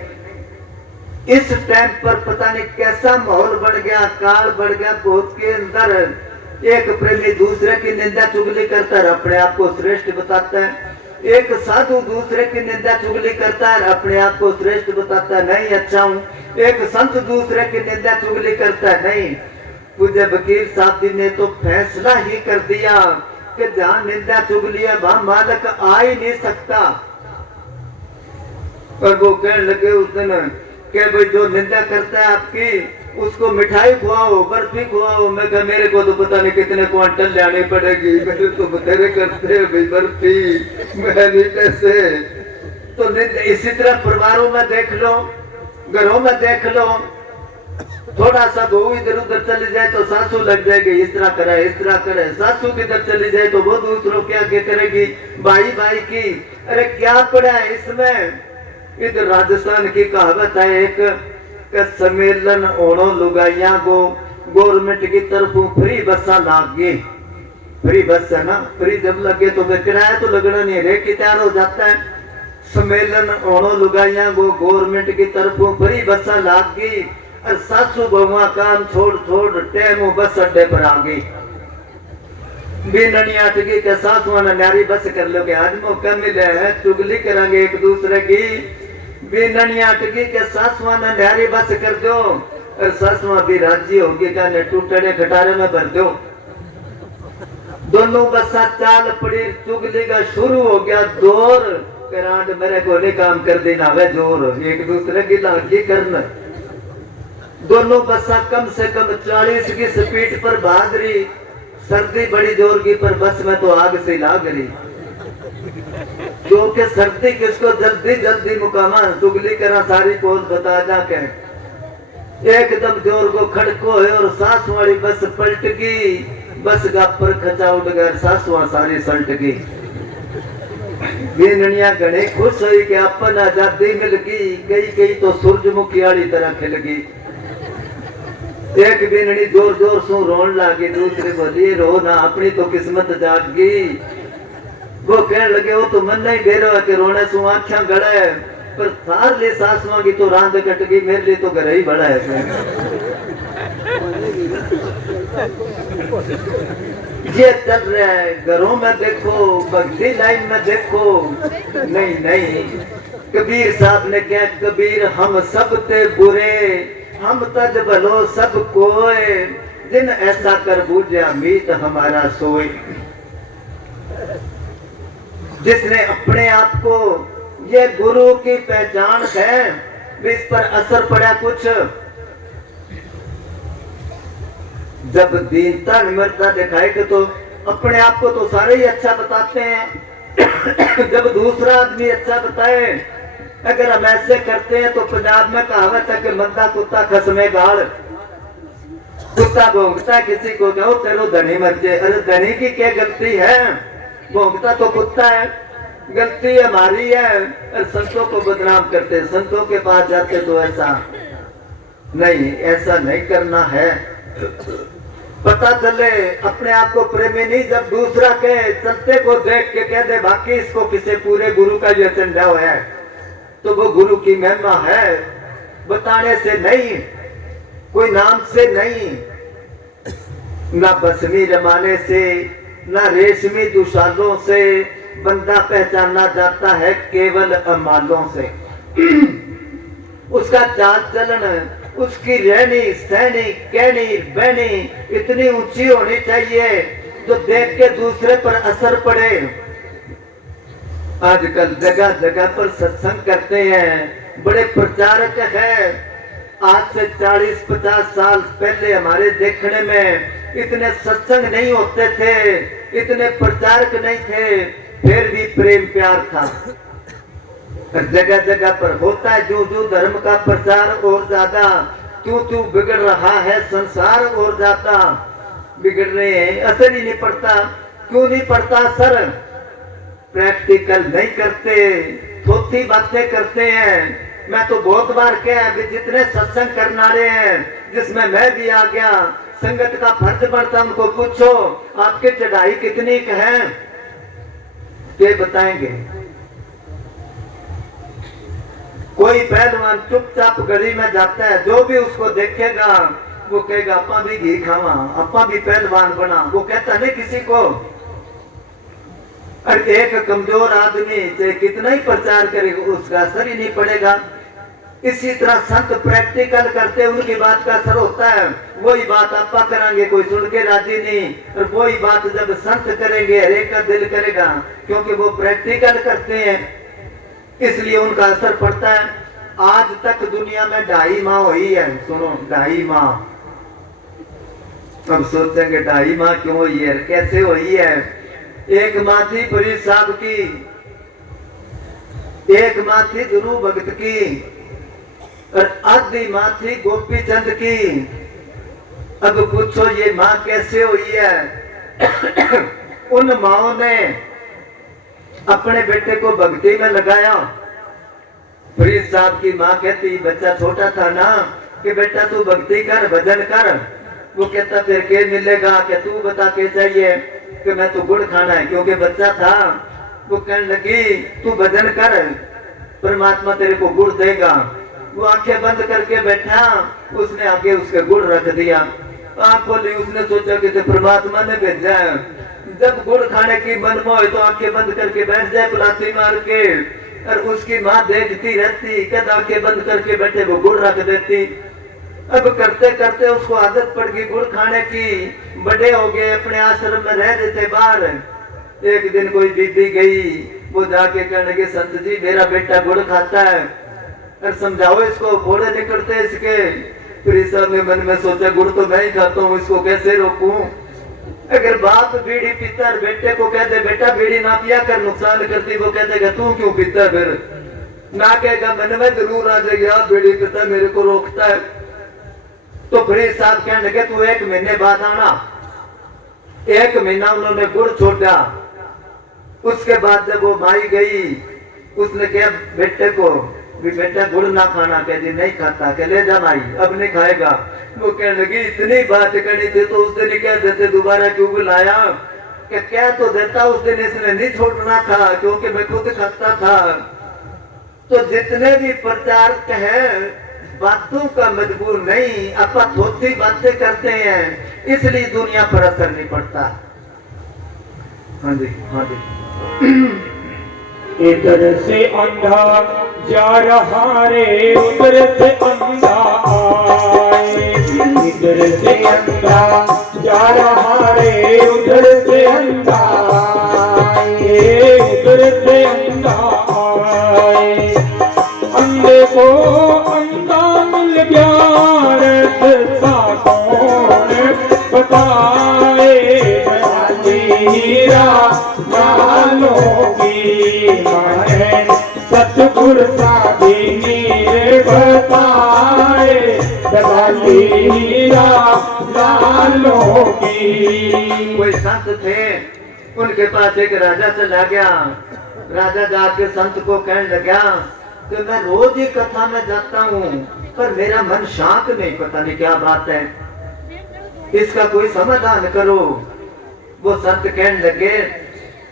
इस टाइम पर पता नहीं कैसा माहौल बढ़ गया, काल बढ़ गया बहुत के अंदर। एक प्रेमी दूसरे की निंदा चुगली करता है, अपने आप को श्रेष्ठ बताता है। एक साधु दूसरे की निंदा चुगली करता है, अपने आप को श्रेष्ठ बताता है, नहीं अच्छा हूँ। एक संत दूसरे की निंदा चुगली करता है, नहीं। पूज्य वकील साहब जी ने तो फैसला ही कर दिया कि जहाँ निंदा चुगली है वहां मालक आ ही नहीं सकता। और वो कहने लगे उस दिन कि भाई जो निंदा करता है आपकी उसको मिठाई खुआओ, बर्फी खुआओ। मैं कहा मेरे को तो पता नहीं कितने क्वांटल लानी पड़ेगी, मेरे तो बतेरे करते हैं भाई बर्फी, मैं नहीं कैसे। तो इसी तरह परिवारों में देख लो, घरों में देख लो, थोड़ा सा बहू इधर उधर चली जाए तो सासू लग जाएगी, इस तरह करे इस तरह करे। सासू किधर चली जाए तो वो दूसरों क्या करेगी, भाई भाई की। अरे क्या पड़ा है इसमें। इधर राजस्थान की कहावत है एक कि सम्मेलन ओणो लुगाइया को गवर्नमेंट की तरफ फ्री बसा लाग गई। फ्री बस है ना, फ्री जब लगे तो फिर किराया तो लगना नहीं, रेट की तैयार हो जाता है। सम्मेलन ओणो लुगाइया को गवर्नमेंट की तरफ फ्री बसा लाग गई और सासू बहुआ काम छोड़ छोड़ टेमो बस अड्डे पर आ गई। बीननी अटकी के सासुआ ने नारी बस कर लो के आज मौका मिले है, चुगली करेंगे एक दूसरे की। बीननी अटकी के सासुआ ने नारी बस कर दो और सासुआ भी राजी होगी कहने टूटने खटारे में भर दो। दोनों बसा चाल पड़ी, चुगली का शुरू हो गया दौर। करांड मेरे को नहीं काम कर देना वे जोर, एक दूसरे की लागी करना। दोनों बसा कम से कम 40 की स्पीड पर भाग रही। सर्दी बड़ी जोर की पर बस में तो आग से लाग रही, क्योंकि सर्दी किसको जल्दी जल्दी मुकामा चुगली करा सारी पोज बता जाके। एकदम जोर को खड़को है और सास वाली बस पलट गई। बस का पर खचा उठ गया, सासुआ सारी सल्ट गई। बीननिया घने खुश हुई कि अपन आजादी मिल गई, कई तो सूरजमुखी वाली तरह खिल गई। एक बीननी जोर जोर से रोन लागी, दूसरे बोली रो ना अपनी तो किस्मत जाग गई। वो कहने लगे वो तो मन नहीं दे रहा कि रोने सु आँखें गड़ा है, पर सार ले सासुआ की तो रांद कट गई, मेरे लिए तो घर ही बड़ा है। ये चल रहा है, घरों में देखो, भक्ति लाइन में देखो। नहीं नहीं, कबीर साहब ने क्या, कबीर हम सब ते बुरे, हम तज भलो सब कोय, जिन ऐसा कर बूझा मीत हमारा सोए। जिसने अपने आप को ये गुरु की पहचान है, इस पर असर पड़ा कुछ। जब दीनता निम्रता दिखाई तो अपने आप को तो सारे ही अच्छा बताते हैं। जब दूसरा आदमी अच्छा बताए, अगर हम ऐसे करते हैं तो पंजाब में कहावत है कि मंदा कुत्ता खसमे गाल। कुत्ता भोंकता है किसी को, कहो तेरो धनी मर जाए। अरे धनी की क्या गलती है, भोंकता तो कुत्ता है, गलती हमारी है। और संतों को बदनाम करते, संतों के पास जाते तो ऐसा नहीं, ऐसा नहीं करना है। पता चले अपने आप को प्रेमी नहीं, जब दूसरा के चलते को देख के कह दे बाकी इसको किसी पूरे गुरु का ये चंडाव है, तो वो गुरु की महिमा है। बताने से नहीं, कोई नाम से नहीं, ना बसमी रमाने से, ना रेशमी दुशालों से बंदा पहचाना जाता है, केवल अमालों से। उसका चाल चलन, उसकी रहनी सहनी कहनी बहनी इतनी ऊंची होनी चाहिए जो देख के दूसरे पर असर पड़े। आजकल जगह जगह पर सत्संग करते हैं, बड़े प्रचारक हैं। आज से 40-50 साल पहले हमारे देखने में इतने सत्संग नहीं होते थे, इतने प्रचारक नहीं थे, फिर भी प्रेम प्यार था। जगह जगह पर होता है, जो जो धर्म का प्रचार और ज्यादा, क्यों क्यों बिगड़ रहा है संसार और ज्यादा बिगड़ रहे हैं। असर ही नहीं पड़ता, क्यों नहीं पड़ता असर, प्रैक्टिकल नहीं करते, थोड़ी बातें करते हैं। मैं तो बहुत बार क्या जितने सत्संग करने वाले हैं, जिसमें मैं भी आ गया, संगत का फर्ज बनता, उनको पूछो आपकी चढ़ाई कितनी है, ये बताएंगे। कोई पहलवान चुपचाप गली में जाता है, जो भी उसको देखेगा वो कहेगा अपा भी घी खावा, अपा भी पहलवान बना। वो कहता नहीं किसी को, और एक कमजोर आदमी चाहे कितना ही प्रचार करेगा उसका असर ही नहीं पड़ेगा। इसी तरह संत प्रैक्टिकल करते उनकी बात का असर होता है। वही बात आपा करेंगे कोई सुन के राजी नहीं, और वही बात जब संत करेंगे हरेक का दिल करेगा, क्योंकि वो प्रैक्टिकल करते हैं इसलिए उनका असर पड़ता है। आज तक दुनिया में 2.5 माह हुई है, सुनो 2.5 माह। अब सोचेंगे 2.5 माह क्यों हुई है, कैसे हुई है। एक माह थी फरीद साहब की, एक माह थी गुरु भगत की, और आधी माँ थी गोपी चंद की। अब पूछो ये माँ कैसे हुई है। उन माओ ने अपने बेटे को भक्ति में लगाया। फरीद साहब की माँ कहती, बच्चा छोटा था ना, कि बेटा तू भक्ति कर भजन कर। वो कहता फिर क्या मिलेगा, कि तू बता के चाहिए, कि मैं तो गुड़ खाना है, क्योंकि बच्चा था। वो कहने लगी तू भजन कर परमात्मा तेरे को गुड़ देगा। वो आंखें बंद करके बैठा, उसने आगे उसके गुड़ रख दिया। आंख खोली, उसने सोचा कि तो परमात्मा ने भेजा है। जब गुड़ खाने की मन मोह तो आंखें बंद करके बैठ जाए पलाती मार के, और उसकी माँ देखती रहती, कद आंखें बंद करके बैठे वो गुड़ रख देती। अब करते करते उसको आदत पड़ गई गुड़ खाने की। बड़े हो गए, अपने आश्रम में रह रहे थे बाहर। एक दिन कोई बीबी गई, वो जाके कहने लगी संत जी मेरा बेटा गुड़ खाता है, और समझाओ इसको, फोड़े निकलते इसके। फिर साहब ने मन में सोचा गुड़ तो मैं ही खाता हूँ, इसको कैसे रोकूं। अगर बाप बीड़ी पीता बेटे को कहते बेटा बीड़ी ना पिया कर नुकसान करती, वो कहते तू क्यों पीता, फिर ना कहेगा मन में जरूर आ जाएगा बीड़ी पीता मेरे को रोकता है। तो फिर साहब कहने लगे तू 1 महीने बाद आना। 1 महीना उन्होंने गुड़ छोड़ा। उसके बाद जब वो माई गई, उसने कहा बेटे को भी बेटा गुड़ ना खाना, कह जी नहीं खाता, कह ले जा भाई अब नहीं खाएगा। वो कहने लगी इतनी बात करनी थी तो उस दिन कह देते, दोबारा क्यों बुलाया, क्या तो देता उस दिन, इसने नहीं छोड़ना था क्योंकि मैं खुद खाता था। तो जितने भी प्रचारक है बातों का मजबूर नहीं, अपा थोड़ी बातें करते हैं इसलिए दुनिया पर असर नहीं पड़ता। हाँ जी हाँ जी। इधर से अंधा जा रहा रे, उधर से अंधा आए। इधर से अंधा जा रहा रे, उधर से अंधा आए। उधर से अंधा आए। अंधे को अंधा मिल गया, रास्ता कौन बताए। हीरा मानो की माने सतगुर साधी नीर बताए। हीरा लालो की। कोई संत थे, उनके पास एक राजा चला गया। राजा जाके संत को कहने लगा कि मैं रोज ही कथा में जाता हूँ पर मेरा मन शांत नहीं, पता नहीं क्या बात है, इसका कोई समाधान करो। वो संत कहने लगे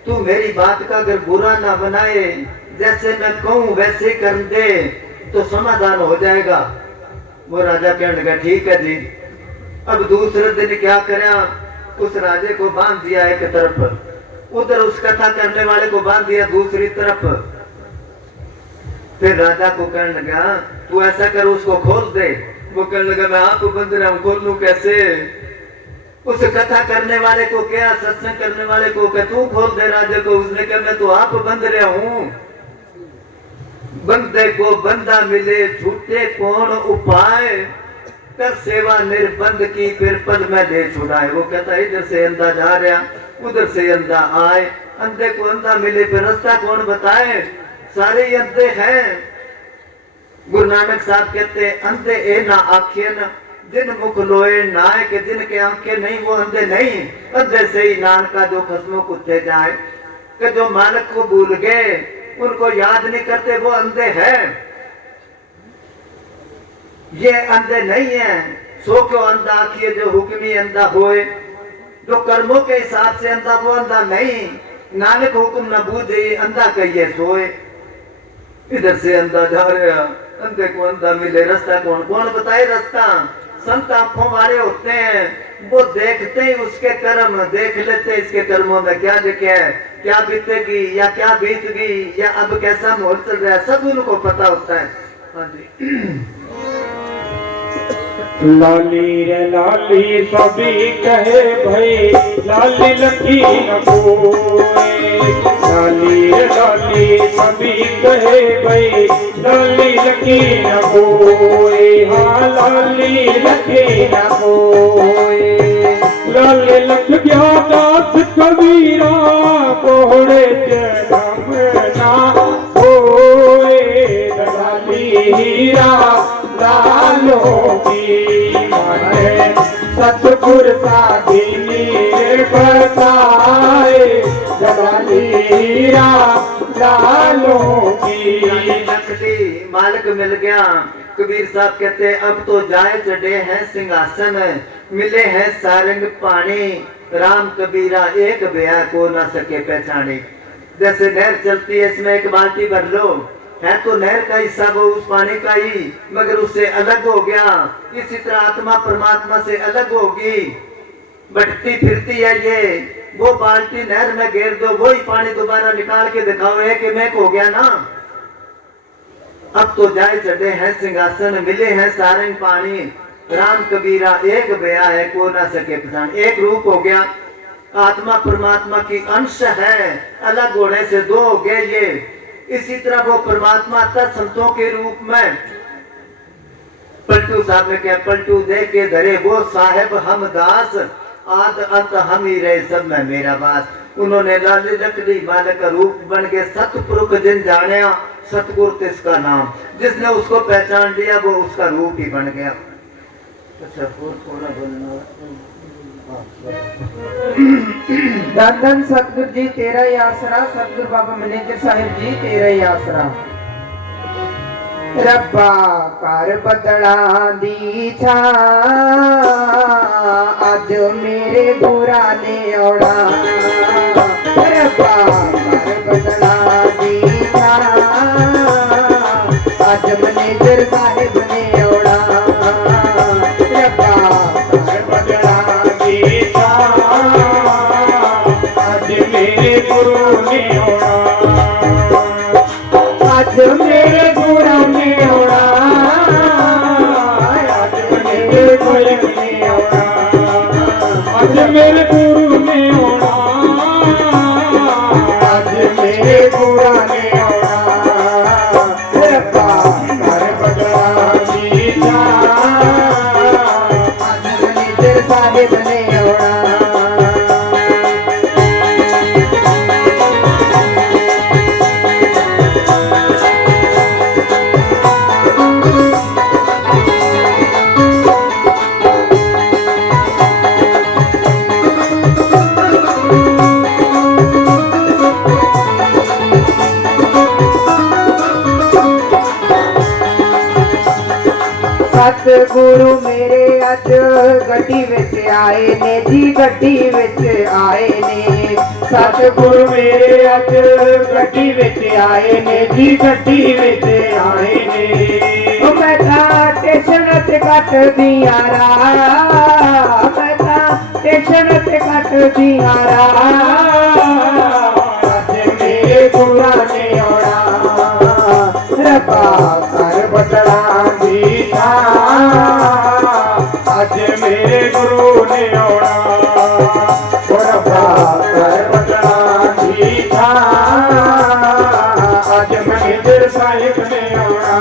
तू मेरी बात का अगर बुरा ना बनाए, जैसे मैं कहूँ वैसे कर दे तो समाधान हो जाएगा। वो राजा कहने लगा ठीक है जी। अब दूसरे दिन क्या करा, उस राजे को बांध दिया एक तरफ, उधर उस कथा करने वाले को बांध दिया दूसरी तरफ। फिर राजा को कहने लगा तू ऐसा कर उसको खोल दे। वो कहने लगा मैं आप बंद रहा हूँ, खोल लूं कैसे। उस कथा करने वाले को क्या, सत्संग करने वाले को क्या तू खोल दे राजा को। उसने कहा मैं तो आप बंद रहा हूँ। बंदे को बंदा मिले छूटे कौन उपाय, कर सेवा निर्बंध की फिर पद में ले छुड़ाए। वो कहता इधर से अंधा जा रहा उधर से अंधा आए, अंधे को अंधा मिले फिर रास्ता कौन बताए, सारे अंधे हैं। गुरु नानक साहब कहते अंधे ए ना आखिए न, जिन मुख लोए नाय के जिनके आंखें नहीं वो अंधे नहीं। अंधे से ही नान का जो खसमों कुत्ते जाए, कि जो मालिक को भूल गए उनको याद नहीं करते वो अंधे हैं। ये अंधे नहीं है। सो क्यों अंधा आखिए जो हुक्मी अंधा होए, जो कर्मों के हिसाब से अंधा वो अंधा नहीं। नानक हुक्म न बूझे अंधा कहिए सोए। इधर से अंधा जा रहा अंधे को अंधा मिले, रास्ता कौन कौन बताए रास्ता। संत आंखों वाले होते हैं, वो देखते ही उसके कर्म देख लेते, इसके कर्मों में क्या लिखे है, क्या बीतेगी या क्या बीत गई या अब कैसा माहौल चल रहा है, सब उनको पता होता है। हाँ जी। लाली रे लाली सभी कहे भाई, लाली लखी न कोई। लाली रे लाली सभी कहे भाई, लाली लखी न कोई। हाँ लाली लखी न कोई। लाले लख गया दास कबीरा, कोहड़े जन्म ना होए। लाली हीरा लालो की माने, सतगुर साधीनी बताए। लाली हीरा लालो की। लकड़ी मालिक मिल गया। कबीर साहब कहते अब तो जाए चढ़े हैं सिंहासन, मिले हैं सारंग पानी। राम कबीरा एक बया को ना सके पहचाने। जैसे नहर चलती है, इसमें एक बाल्टी भर लो, है तो नहर का हिस्सा वो उस पानी का ही, मगर उससे अलग हो गया। इसी तरह आत्मा परमात्मा से अलग होगी, बढ़ती फिरती है ये। वो बाल्टी नहर में घेर दो, वही पानी दोबारा निकाल के दिखाओ, एक में हो गया ना। अब तो जाए चढ़े हैं सिंहासन, मिले हैं सारंग पानी। राम कबीरा एक बया है को ना सके पहचान। एक रूप हो गया, आत्मा परमात्मा की अंश है, अलग होने से दो हो गए ये। इसी तरह वो परमात्मा तत् संतों के रूप में, पलटू साहब ने क्या पलटू दे के धरे वो साहेब हम दास, आद अंत हम ही रहे सब में मेरा बास। उन्होंने लाली लकड़ी मालिक का रूप बन के सतपुरुष जिन जाने, सतगुरु इसका नाम, जिसने उसको पहचान लिया वो उसका रूप ही बन गया। अच्छा थोड़ा बोलना। धन धन सतगुरु जी तेरा ही आसरा, सतगुरु बाबा मैनेजर साहिब जी तेरा ही आसरा। रब्बा कर बदला दी छा, अज मेरे बुरा ने औड़ा। रब्बा कर बदला दी छा, अज मैनेजर साहिब ने औड़ा। रब्बा कर बदला दी छा, अज मेरे गुरु ने औड़ा। अज मेरे गुरु ने औड़ा, अज मेरे गुरु ने औड़ा। अज मेरे गुरु ने औड़ा, अज मेरे गुरु ने औड़ा। रब्बा कर बदला दी छा, अज मैनेजर साहिब ने औड़ा। सतगुरु मेरे अज गड्डी विच आए ने जी, गड्डी विच आए ने। सतगुरु मेरे अज गड्डी विच आए ने जी, गड्डी विच आए ने। मैं था स्टेशन ते कट दिया रा, मैं था स्टेशन ते कट दिया रा। अज मेरे गुरु ने औड़ा, रब्बा कर बदला दी छा, अज मेरे गुरु ने औड़ा। रब्बा कर बदला दी छा, अज मैनेजर साहिब ने औड़ा।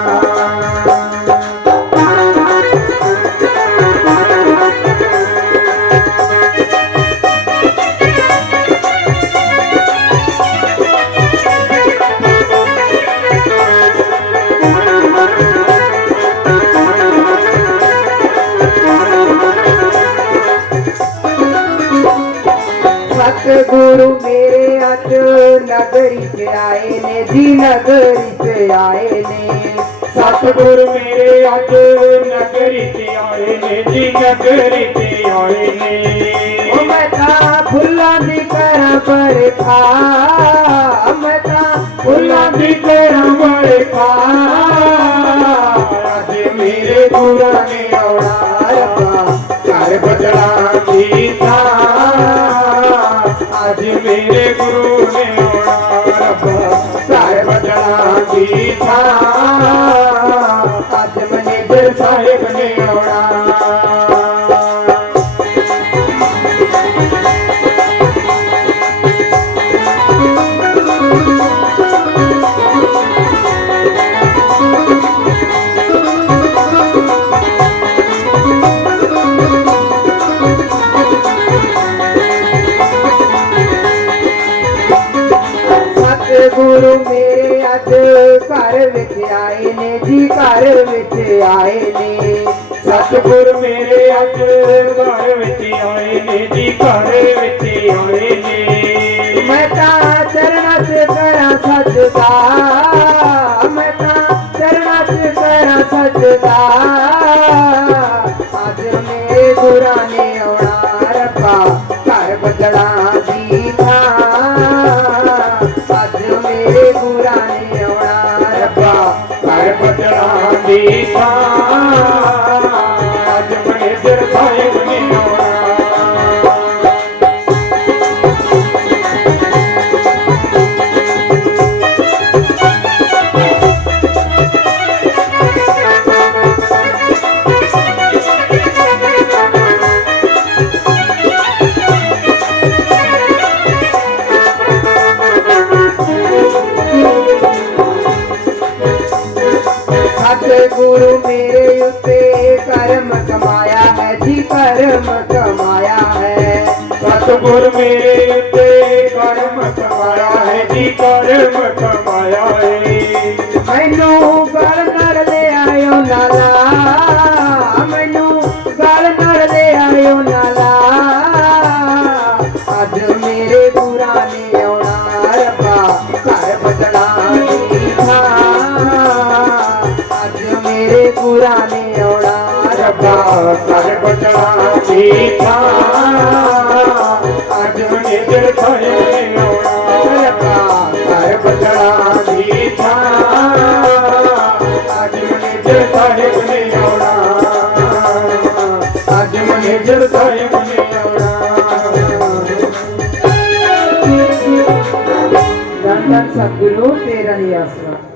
सतगुरु मेरे अज नगरी च आए ने जी, नगरी च आए ने। सतगुरु मेरे अज नगरी च आए ने जी, नगरी च आए ने। मैं था फुल्लां दी करा बरखा, मैं था फुल्लां दी करा बरखा। अज मेरे गुरु ने औड़ा, रब्बा कर बदला ਸਤਿਗੁਰੂ ਮੇਰੇ ਅੱਜ ਘਰ ਵਿੱਚ ਆਏ ਨੇ ਜੀ, ਘਰ ਵਿੱਚ ਆਏ ਨੇ। ਸਤਿਗੁਰ ਮੇਰੇ ਅੱਜ ਘਰ ਵਿੱਚ ਆਏ ਨੇ ਜੀ, ਘਰ ਵਿੱਚ ਆਏ ਨੇ। ਮੈਂ ਤਾਂ ਚਰਨਾਂ 'ਚ ਕਰਾਂ ਸਜਦਾ, ਮੈਂ ਤਾਂ ਚਰਨਾਂ 'ਚ ਕਰਾਂ ਸਜਦਾ। ਅੱਜ ਮੇਰੇ ਗੁਰਾਂ ਨੇ ਆਉਣਾ ਰੱਬਾ ਘਰ ਬਦਲਾਂ ਦੀ ਥਾਂ। ਅੱਜ ਮੇਰੇ ਗੁਰਾਂ ਨੇ ਆਉਣਾ ਰੱਬਾ ਘਰ ਬਦਲਾਂ ਦੀ ਥਾਂ। ਅੱਜ ਮੈਨੇਜਰ ਸਾਹਿਬ ਨੇ ਆਉਣਾ। ਸਤਿਗੁਰੂ ਮੇਰੇ ਉੱਤੇ ਕਰਮ ਕਮਾਇਆ ਹੈ ਜੀ, ਕਰਮ ਕਮਾਇਆ ਹੈ। ਸਤਿਗੁਰ ਮੇਰੇ ਉੱਤੇ ਕਰਮ ਕਮਾਇਆ ਹੈ ਜੀ, ਕਰਮ ਕਮਾਇਆ ਹੈ। ਮੈਨੂੰ ਗਲ ਨਰ ਲੈ ਆਇਓ ਨਾਲਾ, ਮੈਨੂੰ ਗਲ ਨਰ ਲੈ ਆਇਓ ਨਾਲਾ। ਅੱਜ ਮੇਰੇ ਗੁਰਾਂ ਨੇ ਆਉਣਾ ਰੱਬਾ ਘਰ ਬਦਲਾਂ ਦੀ ਥਾਂ। ਅੱਜ ਮੇਰੇ ਗੁਰਾਂ ਨੇ ਆਉਣਾ ਰੱਬਾ ਘਰ ਬਦਲਾਂ ਦੀ ਥਾਂ। ਅੱਜ ਮੈਨੇਜਰ ਸਾਹਿਬ ਨੇ ਆਉਣਾ। ਰੱਬਾ ਘਰ ਬਦਲਾਂ ਦੀ ਥਾਂ। ਅੱਜ ਮੈਨੇਜਰ ਸਾਹਿਬ ਨੇ ਆਉਣਾ। ਅੱਜ ਮੈਨੇਜਰ ਸਾਹਿਬ ਨੇ ਆਉਣਾ। ਧੰਨ ਧੰਨ ਸਤਿਗੁਰੂ ਤੇਰਾ ਹੀ ਆਸਰਾ।